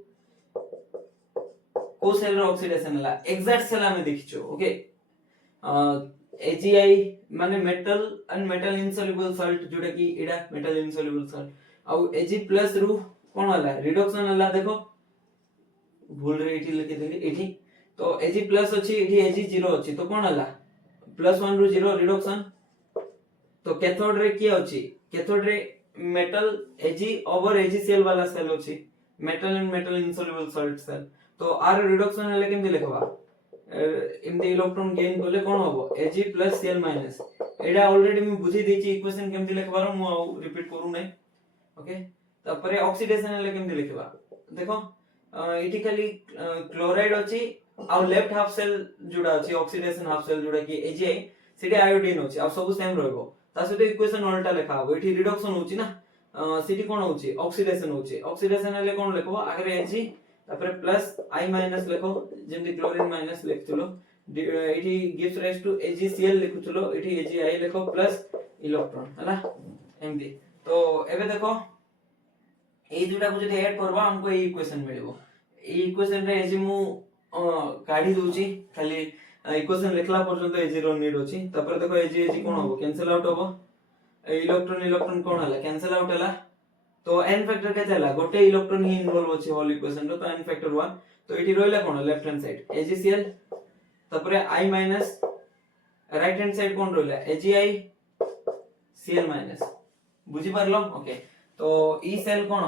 को सेल रो ऑक्सीडेशन हला एग्जैक्ट सेल हमें देखिचो ओके AgI माने metal and metal insoluble salt जोटा कि एडा मेटल इनसॉल्युबल सॉल्ट आउ Ag+ रू कोन हला रिडक्शन हला देखो भूल रे एठी लिखि देली एठी तो Ag+ अछि एठी Ag0 अछि तो कोन हला +1 रू 0 रिडक्शन तो कैथोड रे की अछि कैथोड रे मेटल Ag ओवर AgCl वाला सेल अछि metal and metal insoluble salt cell तो आर रिडक्शन हले केमति लिखबा इनदे इलेक्ट्रॉन गेन करले कोन होबो Ag+Cl- एडा ऑलरेडी मी बुझी देछि इक्वेशन केमति लिखबारो मु रिपीट करू नै ओके तापरे ऑक्सीडेशन हले केमति लिखबा देखो इठी खाली क्लोराइड अछि आ लेफ्ट हाफ सेल जुडा अछि ऑक्सीडेशन हाफ सेल जुडा कि Ag सिटी आयोडीन अछि आ सब सेम रहबो ता सहित इक्वेशन उल्टा लिखा हबो इठी रिडक्शन होछि ना सिटी कोन होछि ऑक्सीडेशन हले कोन लिखबो आगे Ag तापरे प्लस I- लिखो जेमति क्लोरीन माइनस लिखथुलो इठी गिव्स राइज टू AgCl लिखुथुलो इठी Agi लिखो प्लस इलेक्ट्रॉन हला एमती तो एबे देखो ए दुटा को जदी ऐड करबा हमको ए इक्वेशन मिलबो ए इक्वेशन रे Ag मु काढी दोची खाली इक्वेशन लिखला पर्यंत Ag रो नीड अछि तापर देखो Ag कोन होबो कैंसिल आउट होबो इलेक्ट्रॉन कोन हला कैंसिल आउट हला तो n फैक्टर केते हला गोटे इलेक्ट्रॉन ही इन्वॉल्व अछि होल इक्वेशन रो तो n फैक्टर 1 तो इठी रोइला कोन लेफ्ट हैंड साइड AgCl तापरे I- राइट हैंड साइड कोन रोइला AgICl- बुझी पारलो ओके तो ई सेल कोन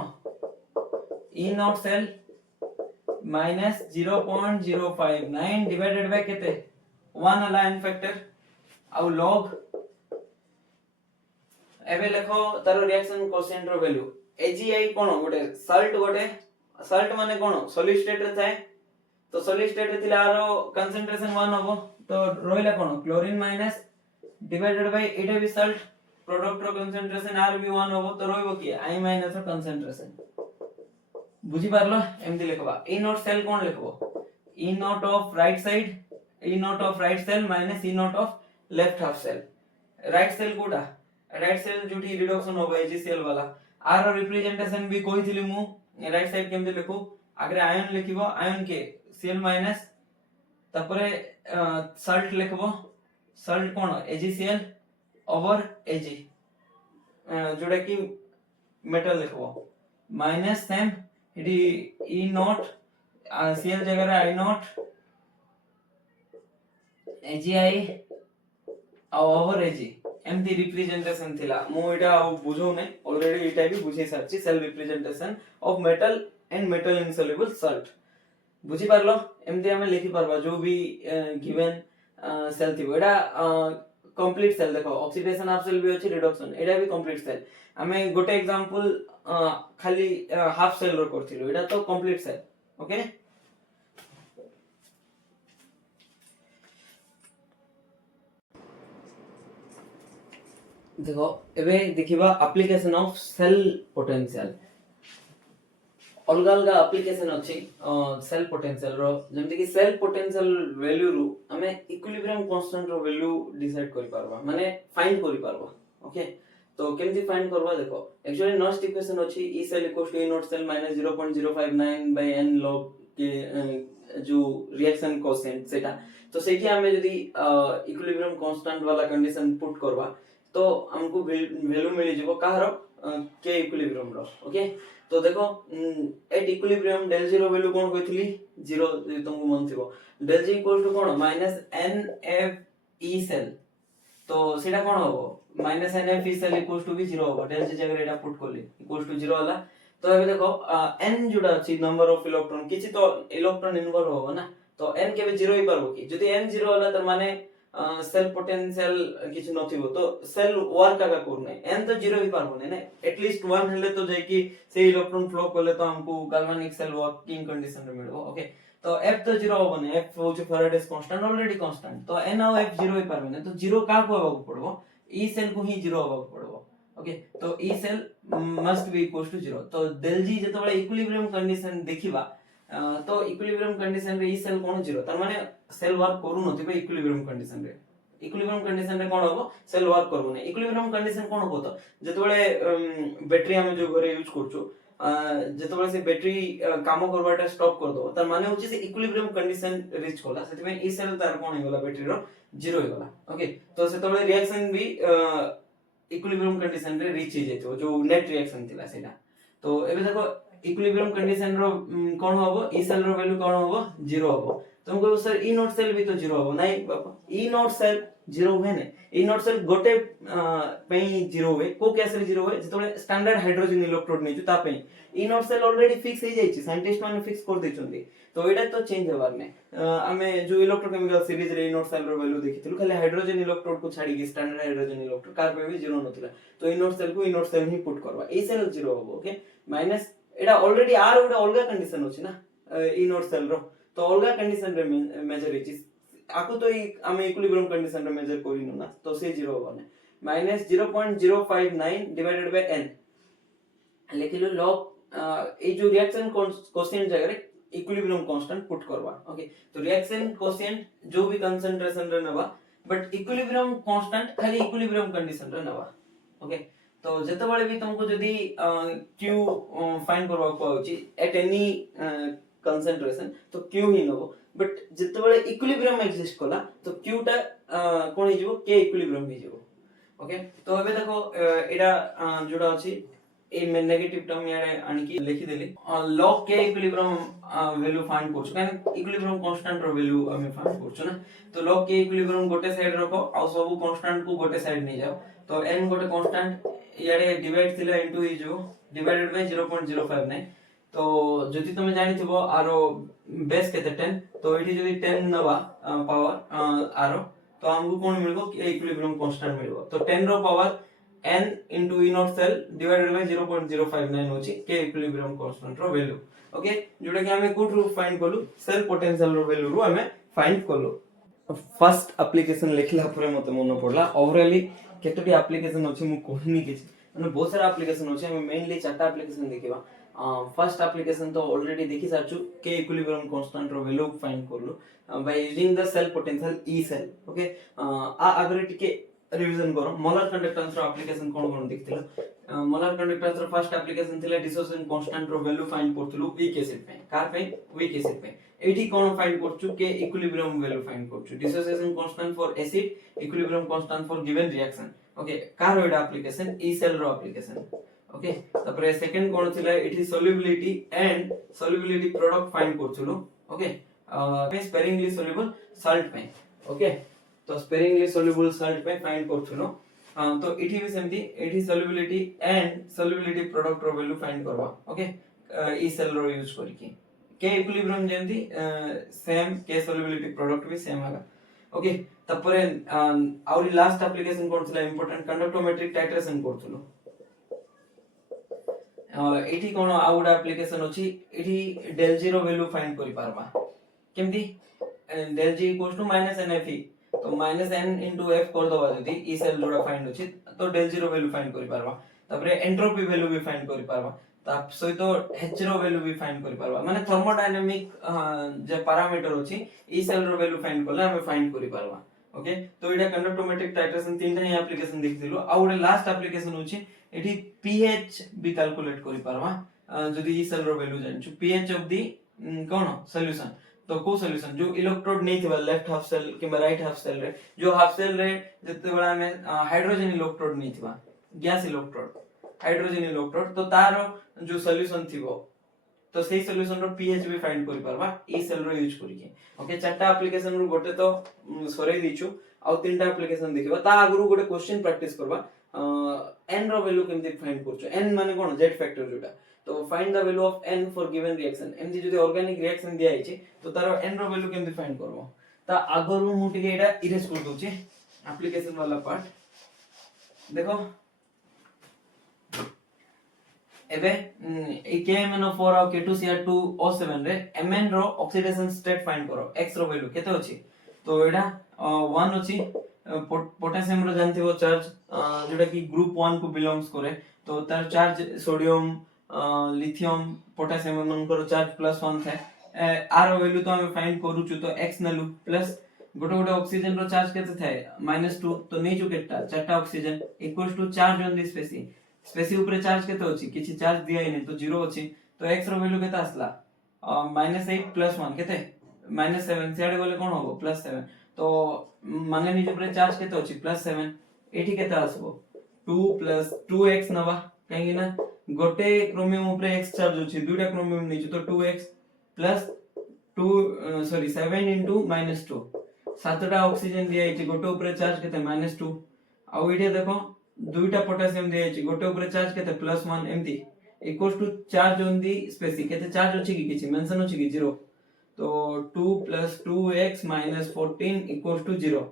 E not cell -0.059 divided by केते 1 हला n फैक्टर आउ log एबे लिखो तारो रिएक्शन कोएफिशिएंट रो वैल्यू AgI कोन गोटे सॉल्ट माने कोन सॉलिड स्टेट रे थाए तो सॉलिड स्टेट रे थिला आरो कंसंट्रेशन 1 होबो तो रोइला कोन क्लोरीन माइनस डिवाइडेड बाय एटा भी सॉल्ट प्रोडक्ट रो कंसंट्रेशन आर भी 1 होबो तो रोइबो की I- रो कंसंट्रेशन बुझी पारलो एमती लिखबा ई नॉट सेल कोन लिखबो E naught of right side E naught of right cell minus E naught of left half cell right cell कोटा राइट सेल जोठी रिडक्शन होबो एजीसीएल वाला आर रिप्रेजेंटेशन भी कहिथिली मु राइट साइड केमते लिखु आगे आयन लिखिबो आयन के सेल माइनस तापरे सल्ट लिखबो सल्ट कोन एजीसीएल ओवर एजी जोटा कि मेटल लिखबो माइनस सेम इडी ई नॉट सीएल जगह रे आई नॉट एजीआई ओवर एजी एमती रिप्रेजेंटेशन थिला मु एटा बुझो नै ऑलरेडी एटा भी बुझे सारछि cell representation of metal and metal insoluble salt बुझी पारलो एमती हमें लिखि परबा जो भी गिवन सेल थिबो एटा कंप्लीट सेल देखो ऑक्सीडेशन हाफ सेल भी अछि रिडक्शन एटा भी कंप्लीट सेल हमें गोटे एग्जांपल खाली हाफ सेल रो करथिलो एटा तो कंप्लीट सेल ओके देखो एबे देखिबा एप्लीकेशन ऑफ सेल पोटेंशियल अलग अलग एप्लीकेशन अछि सेल पोटेंशियल रो जेमति कि सेल पोटेंशियल वैल्यू रु हमें इक्विलिब्रियम कांस्टेंट रो वैल्यू डिसाइड करि पारबा माने फाइंड करि पारबा ओके तो केमति फाइंड करबा देखो एक्चुअली नेक्स्ट इक्वेशन अछि E cell equals to E not cell minus 0.059 by n log के जो रिएक्शन कोएफिशिएंट सेटा तो सेठी हमें यदि इक्विलिब्रियम कांस्टेंट वाला कंडीशन पुट करबा तो हमको वैल्यू मिल जिवो काहरो के इक्विलिब्रियम रो ओके तो देखो at equilibrium del zero value कोन कहितली 0 तुमको मन थिबो डेल जी इक्वल्स टू कोन माइनस nf e सेल तो सेटा कोन होबो minus nf e cell equals to भी 0 होबो डेल जी जगह एटा पुट करली इक्वल्स टू 0 वाला तो एबे देखो n जुडा अछि नंबर ऑफ इलेक्ट्रॉन किछि तो इलेक्ट्रॉन इन्वॉल्व होबो ना तो n केबे 0 ही परबो कि जदि n 0 होला त माने सेल पोटेंशियल किछ नथिबो तो सेल वर्क का करनै n तो 0 ही पारबो नै एटलीस्ट 1 हेले तो जाय कि से इलेक्ट्रॉन फ्लो करले तो हमको गाल्वानिक सेल वर्किंग कंडीशन रे मिलबो ओके तो f तो 0 होबो नै f होछ फैराडेस कांस्टेंट ऑलरेडी कांस्टेंट तो n और f 0 ही पारबो नै तो 0 का को होबो पड़बो e सेल को ही 0 होबो पड़बो ओके तो e cell must be equals to 0 तो डेल जी जतबे इक्विलिब्रियम कंडीशन देखिबा तो इक्विलिब्रियम कंडीशन रे ई सेल कोन 0 तार माने सेल वर्क करू नथिबे इक्विलिब्रियम कंडीशन रे इक्विलिब्रियम कंडीशन रे कोन होबो सेल वर्क करबो नै इक्विलिब्रियम कंडीशन कोन होबो तो जतबे बैटरी हम जो घरे यूज करछु जतबे से बैटरी काम करबाटा स्टॉप कर दो तार माने होची से इक्विलिब्रियम कंडीशन रीच कोला सेति में ई सेल तार कोन हेगला बैटरी रो 0 हेगला ओके तो सेतबे रिएक्शन भी इक्विलिब्रियम कंडीशन रे रीच हे जेतो जो नेट रिएक्शन थिला सेटा तो एबे देखो इक्विलिब्रियम कंडीशन रो कोन होबो ई सेल रो वैल्यू कोन होबो 0 होबो तुमको सर ई नॉट सेल भी तो 0 होबो नै बापा ई नॉट सेल 0 हुए नै ई नॉट सेल गोटे पई 0 हुए को केस रे 0 हुए जतबे स्टैंडर्ड हाइड्रोजन इलेक्ट्रोड नै छु ता पई ई नॉट सेल ऑलरेडी फिक्स हे जाय छि साइंटिस्ट माने फिक्स कर दै छथि तो एटा तो चेंज होबार नै हमें जो इलेक्ट्रोकेमिकल सीरीज रे ई नॉट सेल रो वैल्यू देखिथिलु खाली हाइड्रोजन इलेक्ट्रोड को छाडी के स्टैंडर्ड हाइड्रोजन इलेक्ट्रोड कार पे भी 0 नथिला तो ई नॉट सेल को ई नॉट सेल ही पुट करबा ई सेल 0 होबो okay minus Etah already are ओटा अलगा कंडीशन होछि ना ई नॉट सेल रो तो अलगा कंडीशन रे मेजर हेछि आको तो हमें इक्विलिब्रियम कंडीशन रे मेजर करिनु ना तो से 0 होबो नै माइनस 0.059 डिवाइडेड बाय n लिखिलो लॉग ए जो रिएक्शन कोएफिशिएंट जगह रे इक्विलिब्रियम कांस्टेंट पुट करबा ओके तो रिएक्शन कोएफिशिएंट जो भी कंसंट्रेशन रे नबा बट इक्विलिब्रियम कांस्टेंट खाली इक्विलिब्रियम कंडीशन रे नबा ओके तो जते बळे भी तुमको जदी q फाइंड करबा को होची एट एनी कंसंट्रेशन तो q ही नबो बट जते बळे इक्विलिब्रियम एग्जिस्ट कोला तो q टा कोन ही जीवो k इक्विलिब्रियम ही जीवो ओके तो एबे देखो एडा जोडा अछि ए में नेगेटिव टर्म यारे आनिकी लिखि देली log k equilibrium value find करछु कान इक्विलिब्रियम कांस्टेंट रो वैल्यू हमें फाइंड करछु ना तो log k इक्विलिब्रियम गोटे साइड रखो आ सब कांस्टेंट को गोटे साइड नै जाओ तो n गोटे कांस्टेंट यारे डिवाइड थिला इनटू ही जो डिवाइडेड बाय 0.059 तो जति तुम जानि थिबो आरो बेस केते 10 तो एठी जदि 10 नबा पावर आरो तो हमको कोन मिलबो इक्विलिब्रियम कांस्टेंट मिलबो तो 10 रो power n into e naught cell divided by 0.059 होची के इक्विलिब्रियम कांस्टेंट रो वैल्यू ओके जोटा कि हमें कोड रू फाइंड करलु सेल पोटेंशियल रो वैल्यू रू हमें फाइंड करलु फर्स्ट एप्लीकेशन लिखला परे मते मन पड़ला ओवरऑली केतोटी एप्लीकेशन अछि मु कोहिनी किछ माने बहुत सारा एप्लीकेशन अछि हमें मेनली चारटा एप्लीकेशन देखिबा फर्स्ट एप्लीकेशन तो ऑलरेडी देखि साचु के इक्विलिब्रियम कांस्टेंट रो वैल्यू फाइंड करलु by using the cell potential E cell okay आ आगरे टिके रिवीजन करो मोलर कंडक्टेंस रो एप्लीकेशन कोन देखथिला मोलर कंडक्टेंस रो फर्स्ट एप्लीकेशन थिला डिसोसिएशन कांस्टेंट रो वैल्यू फाइंड करथलु वीक एसिड पे कार पे वीक एसिड पे एठी कोन फाइंड करछु के इक्विलिब्रियम वैल्यू फाइंड करछु dissociation constant for acid equilibrium constant for given reaction okay कार रो एप्लीकेशन ई सेल रो एप्लीकेशन ओके तापर सेकंड कोन थिला एठी solubility and solubility product find करथुलो ओके स्पेरिंगली सॉल्युबल सॉल्ट पे ओके तो स्पेरिंगली सॉल्युबल सॉल्ट पे फाइंड करथुलो तो एठी भी सेमती एठी सॉल्युबिलिटी एंड सॉल्युबिलिटी प्रोडक्ट रो वैल्यू फाइंड करबा ओके ई सेल रो यूज करके के इक्विलिब्रियम जेमती सेम के सॉल्युबिलिटी प्रोडक्ट भी सेम होला ओके तापर आउरी लास्ट एप्लीकेशन कोन थिला इंपोर्टेंट कंडक्टोमेट्रिक टाइट्रेशन करथुलो एठी कोन आउट एप्लीकेशन अछि एठी del g रो वैल्यू फाइंड करि पारबा केमती del g -nfe तो -n * f कर दबा जदी ई सेल जोड़ा फाइंड अछि तो del g रो वैल्यू फाइंड करि पारबा तापरे एंट्रोपी वैल्यू भी फाइंड करि पारबा ता सहितो h रो वैल्यू भी फाइंड करि पारबा माने थर्मोडायनामिक जे पैरामीटर अछि ई सेल रो वैल्यू फाइंड करले हम फाइंड करि पारबा ओके तो एटा कंडक्टोमेट्रिक टाइट्रेशन तीनटा ही एप्लीकेशन देखिदिलो आउडे लास्ट एप्लीकेशन अछि एठी pH भी कैलकुलेट करि पारबा जदी ई सेल रो वैल्यू जानछु pH ऑफ दी कोन सॉल्यूशन तो को सॉल्यूशन जो इलेक्ट्रोड नै थिबा लेफ्ट हाफ सेल किबा राइट हाफ सेल रे जो हाफ सेल रे जते बडा में हाइड्रोजन इलेक्ट्रोड नै थिबा गैस इलेक्ट्रोड हाइड्रोजन इलेक्ट्रोड तो तार जो सॉल्यूशन थिबो तो सेही सॉल्यूशन रो pH भी फाइंड करि पारबा ई सेल रो यूज करिके ओके चारटा एप्लीकेशन रो गोटे तो सरे दिछु आ तीनटा एप्लीकेशन देखिबा ता आगुरु गोटे क्वेश्चन प्रैक्टिस करबा n रो वैल्यू केमति फाइंड करछु n माने कोन z फैक्टर जोटा तो find the value of n for given reaction MG जदी ऑर्गेनिक रिएक्शन दिया आइछि तो तारो n रो वैल्यू केमति फाइंड करबो ता आगरु मु टिके एटा इरेज कर दोछि एप्लीकेशन वाला पार्ट देखो एबे ए KMnO4 और K2Cr2O7 रे Mn रो ऑक्सीडेशन स्टेट फाइंड करो x रो वैल्यू केते अछि तो एटा 1 अछि पोटेशियम रो जानथिबो चार्ज जोटा कि ग्रुप 1 को बिलोंग्स करे तो तार चार्ज सोडियम लिथियम पोटेशियम मनकर चार्ज +1 थाए आर रो वैल्यू तो हम फाइंड करूछु तो x नलु प्लस गोटे गोटे ऑक्सीजन रो चार्ज केते थाए -2 तो नै जो केटा चारटा oxygen equals to charge on the species ऊपर चार्ज केते अछि किछि चार्ज दिया नै तो 0 अछि तो x रो वैल्यू केते आसला -8 + 1 केते -7 सेड गले कोन होबो +7 तो मैंगनीज ऊपर चार्ज केते अछि +7 एठी केते आसबो 2 + 2x नबा काहे ना गोटे क्रोमियम ऊपर x चार्ज अछि दुटा क्रोमियम नै तो 2x + 7 * -2 सातटा ऑक्सीजन दिया अछि गोटे ऊपर चार्ज केते -2 आ एठी देखो दुईटा पोटेशियम दिया अछि गोटे ऊपर चार्ज केते +1 एमती equals to charge on the species केते चार्ज अछि कि किछि मेंशन अछि कि 0 तो 2 + 2x - 14 = 0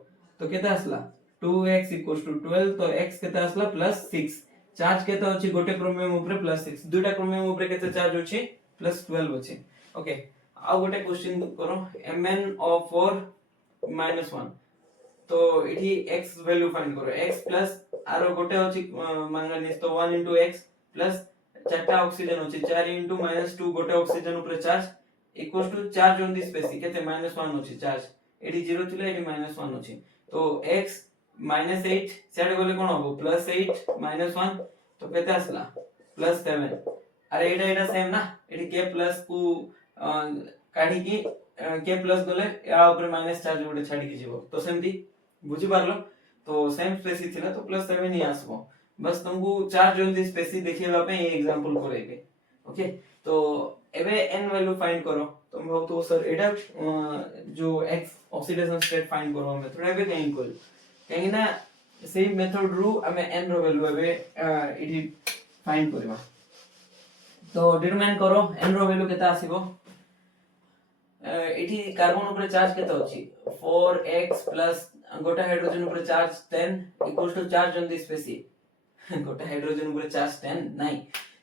तो केते आसला 2x = 12 तो x केते आसला +6 चार्ज केते अछि गोटे क्रोमियम ऊपर +6 दुईटा क्रोमियम ऊपर केते चार्ज अछि +12 अछि ओके आ गोटे क्वेश्चन करो MnO4 -1 तो एठी x वैल्यू फाइंड करो x प्लस आरो गोटे अछि मैंगनीज तो 1 * x प्लस चारटा ऑक्सीजन अछि 4 * -2 गोटे ऑक्सीजन ऊपर charge equals to charge on the species केते -1 अछि चार्ज एठी 0 थिले एठी -1 अछि तो x -8 सेड गले कोन होबो +8 - 1 तो केते आसला +7 अरे एटा सेम ना एठी k प्लस को काढी की k प्लस गले या ऊपर माइनस चार्ज गोटे छाडी की जीवो तो सेमती बुझी पारलो तो सेम स्पेसी थिला तो +7 ही आसबो बस तुमको चार्ज ऑन दी स्पेसी देखिबा पे ये एग्जांपल करेबे ओके तो एबे n वैल्यू फाइंड करो तुम भाव तो सर एटा जो x ऑक्सीडेशन स्टेट फाइंड करो मेथड एबे कहीं कोल कहीं ना सेम मेथड रु हमें n रो वैल्यू एबे इडी फाइंड करबा तो डिटरमाइन करो n रो वैल्यू केता आसीबो एठी कार्बन ऊपर चार्ज केता अछि 4x प्लस गोटा हाइड्रोजन ऊपर charge 10 equals to charge on the species गोटा हाइड्रोजन ऊपर चार्ज 10 नाही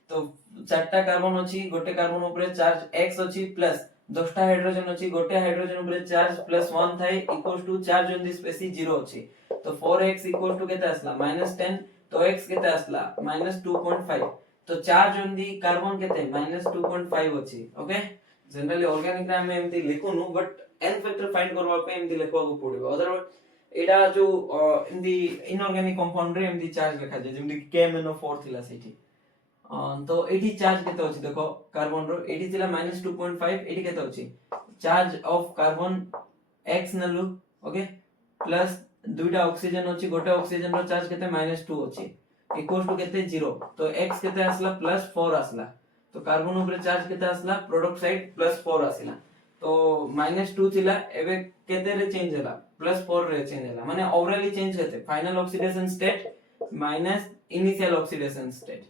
तो चारटा कार्बन अछि गोटे कार्बन ऊपर चार्ज x अछि प्लस 10टा हाइड्रोजन अछि गोटे हाइड्रोजन ऊपर चार्ज +1 थाई equals to charge on the species 0 अछि तो 4x इक्वल्स टू केता आसला -10 तो x केता आसला -2.5 तो चार्ज ऑन दी कार्बन केते -2.5 अछि ओके जनरली ऑर्गेनिक रे हम एमती लिखुनु बट n फैक्टर फाइंड करबा पे एमती लिखवा को पड़िबो अदरवाइज एडा जो एमती इनऑर्गेनिक कंपाउंड रे एमती चार्ज लिखा जाय जेमती KMnO4 थिला सेठी तो एठी चार्ज केते अछि देखो कार्बन रो एठी थिला -2.5 एठी केते अछि चार्ज ऑफ कार्बन x नलु ओके प्लस दुईटा ऑक्सीजन अछि गोटे ऑक्सीजन रो चार्ज केते -2 अछि इक्वल टू केते 0 तो x केते आसला +4 आसला तो कार्बन ऊपर चार्ज केते आसला प्रोडक्ट साइड +4 आसिला तो -2 थिला एबे केते रे चेंज होला +4 रे चेंज होला माने ओवरऑली चेंज केते final oxidation state minus initial oxidation state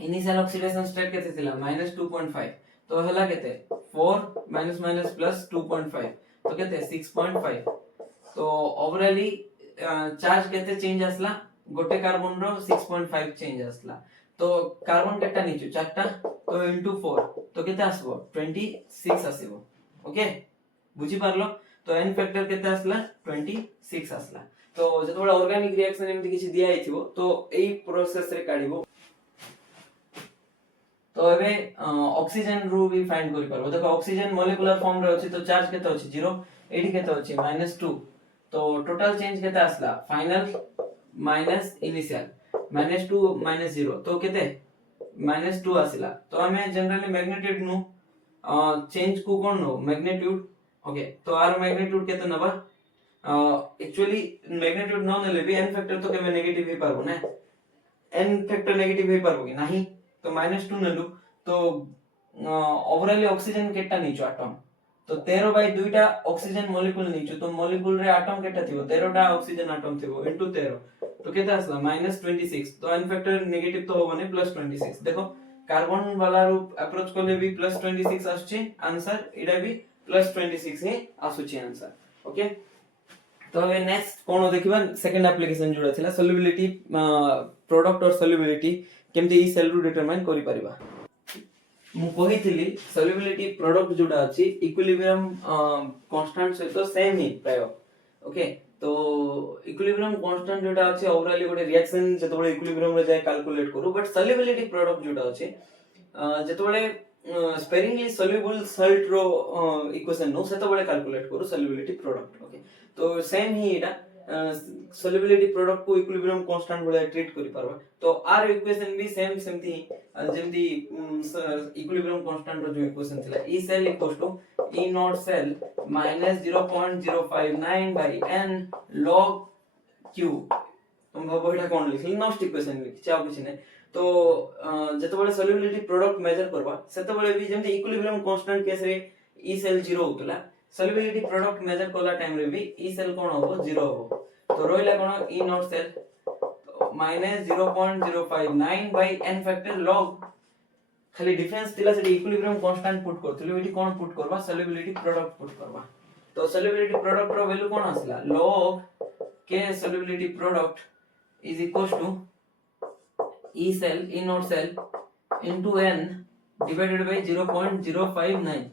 initial oxidation state केते थिला -2.5 तो हला केते 4 माइनस माइनस प्लस 2.5 तो केते 6.5 तो ओवरऑली चार्ज केते चेंज आसला गोटे कार्बन रो 6.5 चेंज आसला तो कार्बन केटा नीचु चारटा तो इनटू 4 तो केते आसबो 26 आसीबो ओके बुझी पारलो तो n फैक्टर केते आसला 26 आसला तो जतबे ऑर्गेनिक रिएक्शन एमति किछि दिया हिथिबो तो एई प्रोसेस रे काढिबो तो एबे ऑक्सीजन रू भी फाइंड करि पारबो देखो ऑक्सीजन मॉलिक्यूलर फॉर्म रे अछि तो चार्ज केते अछि 0 एडी केते अछि -2 तो टोटल चेंज केते आसला फाइनल माइनस इनिशियल -2 -0 तो केते -2 आसिला तो हमें जनरली मैग्नीट्यूड नु चेंज को कोन नो मैग्नीट्यूड ओके तो आर मैग्नीट्यूड केते नबा एक्चुअली मैग्नीट्यूड न नेले भी n फैक्टर तो केमे नेगेटिव ही पारबो ना n फैक्टर नेगेटिव ही पारबो कि नाही तो -2 नेलु तो ओवरऑली ऑक्सीजन केटा नीचो एटम तो 13 बाय 2 टा ऑक्सीजन मॉलिक्यूल नीचो तो मॉलिक्यूल रे एटम केटा थिबो 13 टा ऑक्सीजन एटम थिबो इनटू 13 तो केते आसला -26 तो n फैक्टर नेगेटिव तो होबने +26 देखो कार्बन वाला रू अप्रोच करले भी +26 आछे आंसर एडा भी +26 ही आसुची आंसर ओके तो ए नेक्स्ट कोन देखिबा सेकंड एप्लीकेशन जोडा थिला सॉल्युबिलिटी प्रोडक्ट और सॉल्युबिलिटी केमते ई सेल रू डिटरमाइन करि परिबा मु कहिथिली सॉल्युबिलिटी प्रोडक्ट जोडा अछि इक्विलिब्रियम कांस्टेंट से तो सेम ही प्राय ओके तो इक्विलिब्रियम कांस्टेंट जोडा अछि ओवरऑली गोटे रिएक्शन जतबे इक्विलिब्रियम रे जाय कैलकुलेट करू बट सॉल्युबिलिटी प्रोडक्ट जोडा अछि जतबे स्पेरिंगली सॉल्युबल सॉल्ट रो इक्वेशन नो सेतबे कैलकुलेट करू सॉल्युबिलिटी प्रोडक्ट ओके तो सेम ही एटा सॉल्युबिलिटी प्रोडक्ट को इक्विलिब्रियम कांस्टेंट बोले ट्रीट करि पारबा तो आर इक्वेशन भी सेम सेमती जेमती इक्विलिब्रियम कांस्टेंट रो जो इक्वेशन थिला E cell equals to E not cell minus 0.059 by n log q तुम भाबो एटा कोन लिखली नॉस्ट इक्वेशन लिखि चाउ किछ नै तो जतबे सॉल्युबिलिटी प्रोडक्ट मेजर करबा सेतबे भी जेमती इक्विलिब्रियम कांस्टेंट केस रे ई सेल 0 होतला सॉल्युबिलिटी प्रोडक्ट मेजर कोला टाइम रे भी ई सेल कोन होबो 0 होबो तो रोइला कोन E not cell minus 0.059 by n factor log खाली डिफरेंस थिला से इक्विलिब्रियम कांस्टेंट पुट करथले एठी कोन पुट करबा सॉल्युबिलिटी प्रोडक्ट पुट करबा तो सॉल्युबिलिटी प्रोडक्ट रो वैल्यू कोन आसला log k solubility product is equals to e cell e not cell into n divided by 0.059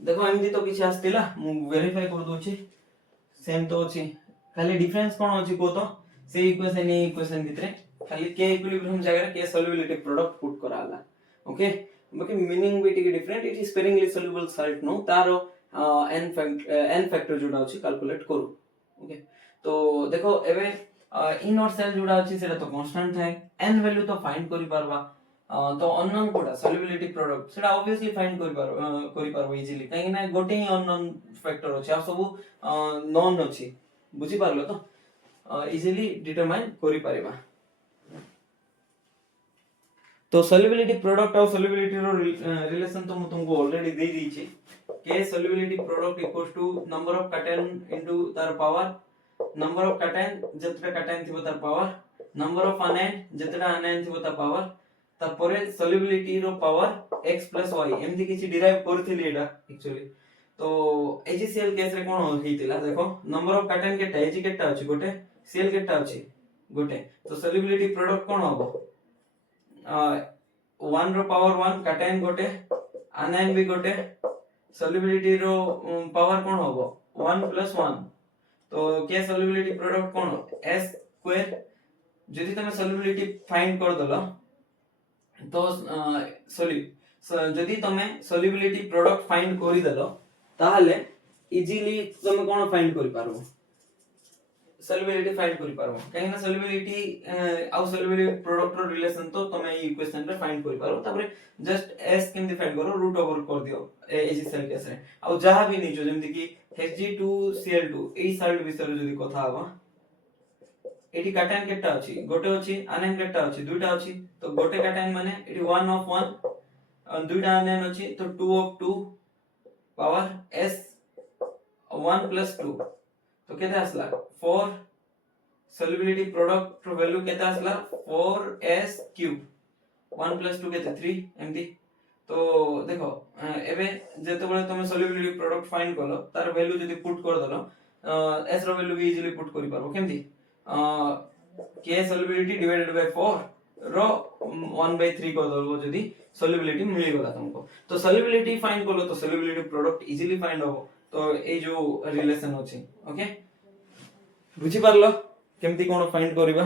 देखो एमदी तो किछ आस्तिला मु वेरीफाई कर दोछि सेम तो अछि खाली डिफरेंस कोन अछि को तो से इक्वेशन भितरे खाली k इक्विलिब्रियम जगह k सॉल्युबिलिटी प्रोडक्ट पुट कराला ओके बाकी मीनिंग भी टिके different it is sparingly soluble salt नो तारो n फैक्टर जोडा अछि कैलकुलेट करू ओके तो देखो एबे ई नॉट सेल जोडा अछि सेटा तो कांस्टेंट है n वैल्यू तो फाइंड करि पारबा तो अननोन कोडा सॉल्युबिलिटी प्रोडक्ट सेटा ऑब्वियसली फाइंड करि पारबो इजीली काहे ना गोटे ही अननोन फैक्टर अछि आ सब नॉन अछि बुझी पारलो तो इजीली डिटरमाइन करि पारिबा तो सॉल्युबिलिटी प्रोडक्ट और सॉल्युबिलिटी रो रिलेशन तो मु तुमको ऑलरेडी दे दी छी के solubility product equals to number of cation into तार पावर नंबर ऑफ कैटन जतटा कैटन थिबो तार पावर नंबर ऑफ आनायन जतटा आनायन थिबो तार पावर तापरे सॉल्युबिलिटी रो पावर x + y एमति किछि डिराइव करथिली एटा एक्चुअली तो HCl केस रे कोन हेतिला देखो नंबर ऑफ कैटन केटा Hg केटा अछि गोटे Cl केटा अछि गोटे तो सॉल्युबिलिटी प्रोडक्ट कोन होबो 1 रो पावर 1 कैटन गोटे आनायन भी गोटे सॉल्युबिलिटी रो पावर कोन होबो 1 + 1 तो के सॉल्युबिलिटी प्रोडक्ट कोन S स्क्वायर जदि तमे सॉल्युबिलिटी फाइंड कर दलो तो जदि तमे सॉल्युबिलिटी प्रोडक्ट फाइंड करि देलो ताहले इजीली तमे कोन फाइंड करि पारबो सॉल्युबिलिटी फाइंड करि पारबो काहे ना सॉल्युबिलिटी आ सॉल्युबिलिटी प्रोडक्ट रो रिलेशन तो तमे ई इक्वेशन रे फाइंड करि पारबो तापर जस्ट s केमति फाइंड करो रूट ओवर कर दियो HCl केस रे आ जहां भी निचो जेमति कि Hg2Cl2 एई सॉल्ट विषय रे जदि कथा हबा एटी कैटायन केटा अछि गोटे अछि आयन केटा अछि दुटा अछि तो गोटे कैटायन माने एटी 1 ऑफ 1 और दुटा आयन अछि तो 2 ऑफ 2 पावर s 1 प्लस 2 तो केते आसला 4 सॉल्युबिलिटी प्रोडक्ट रो वैल्यू केते आसला 4s क्यूब 1 प्लस 2 केते 3 एमती तो देखो एबे जेते बेले तुम सॉल्युबिलिटी प्रोडक्ट फाइंड करलो तार वैल्यू जदी पुट कर दलो s रो वैल्यू भी इजीली पुट करि पारो केमती k solubility divided by 4 रो 1/3 कर दो जदी solubility मिली गला तुमको तो solubility फाइंड करलो तो solubility प्रोडक्ट इजीली फाइंड हो तो ए जो रिलेशन अछि ओके बुझी पारलो केमती कोन फाइंड करबा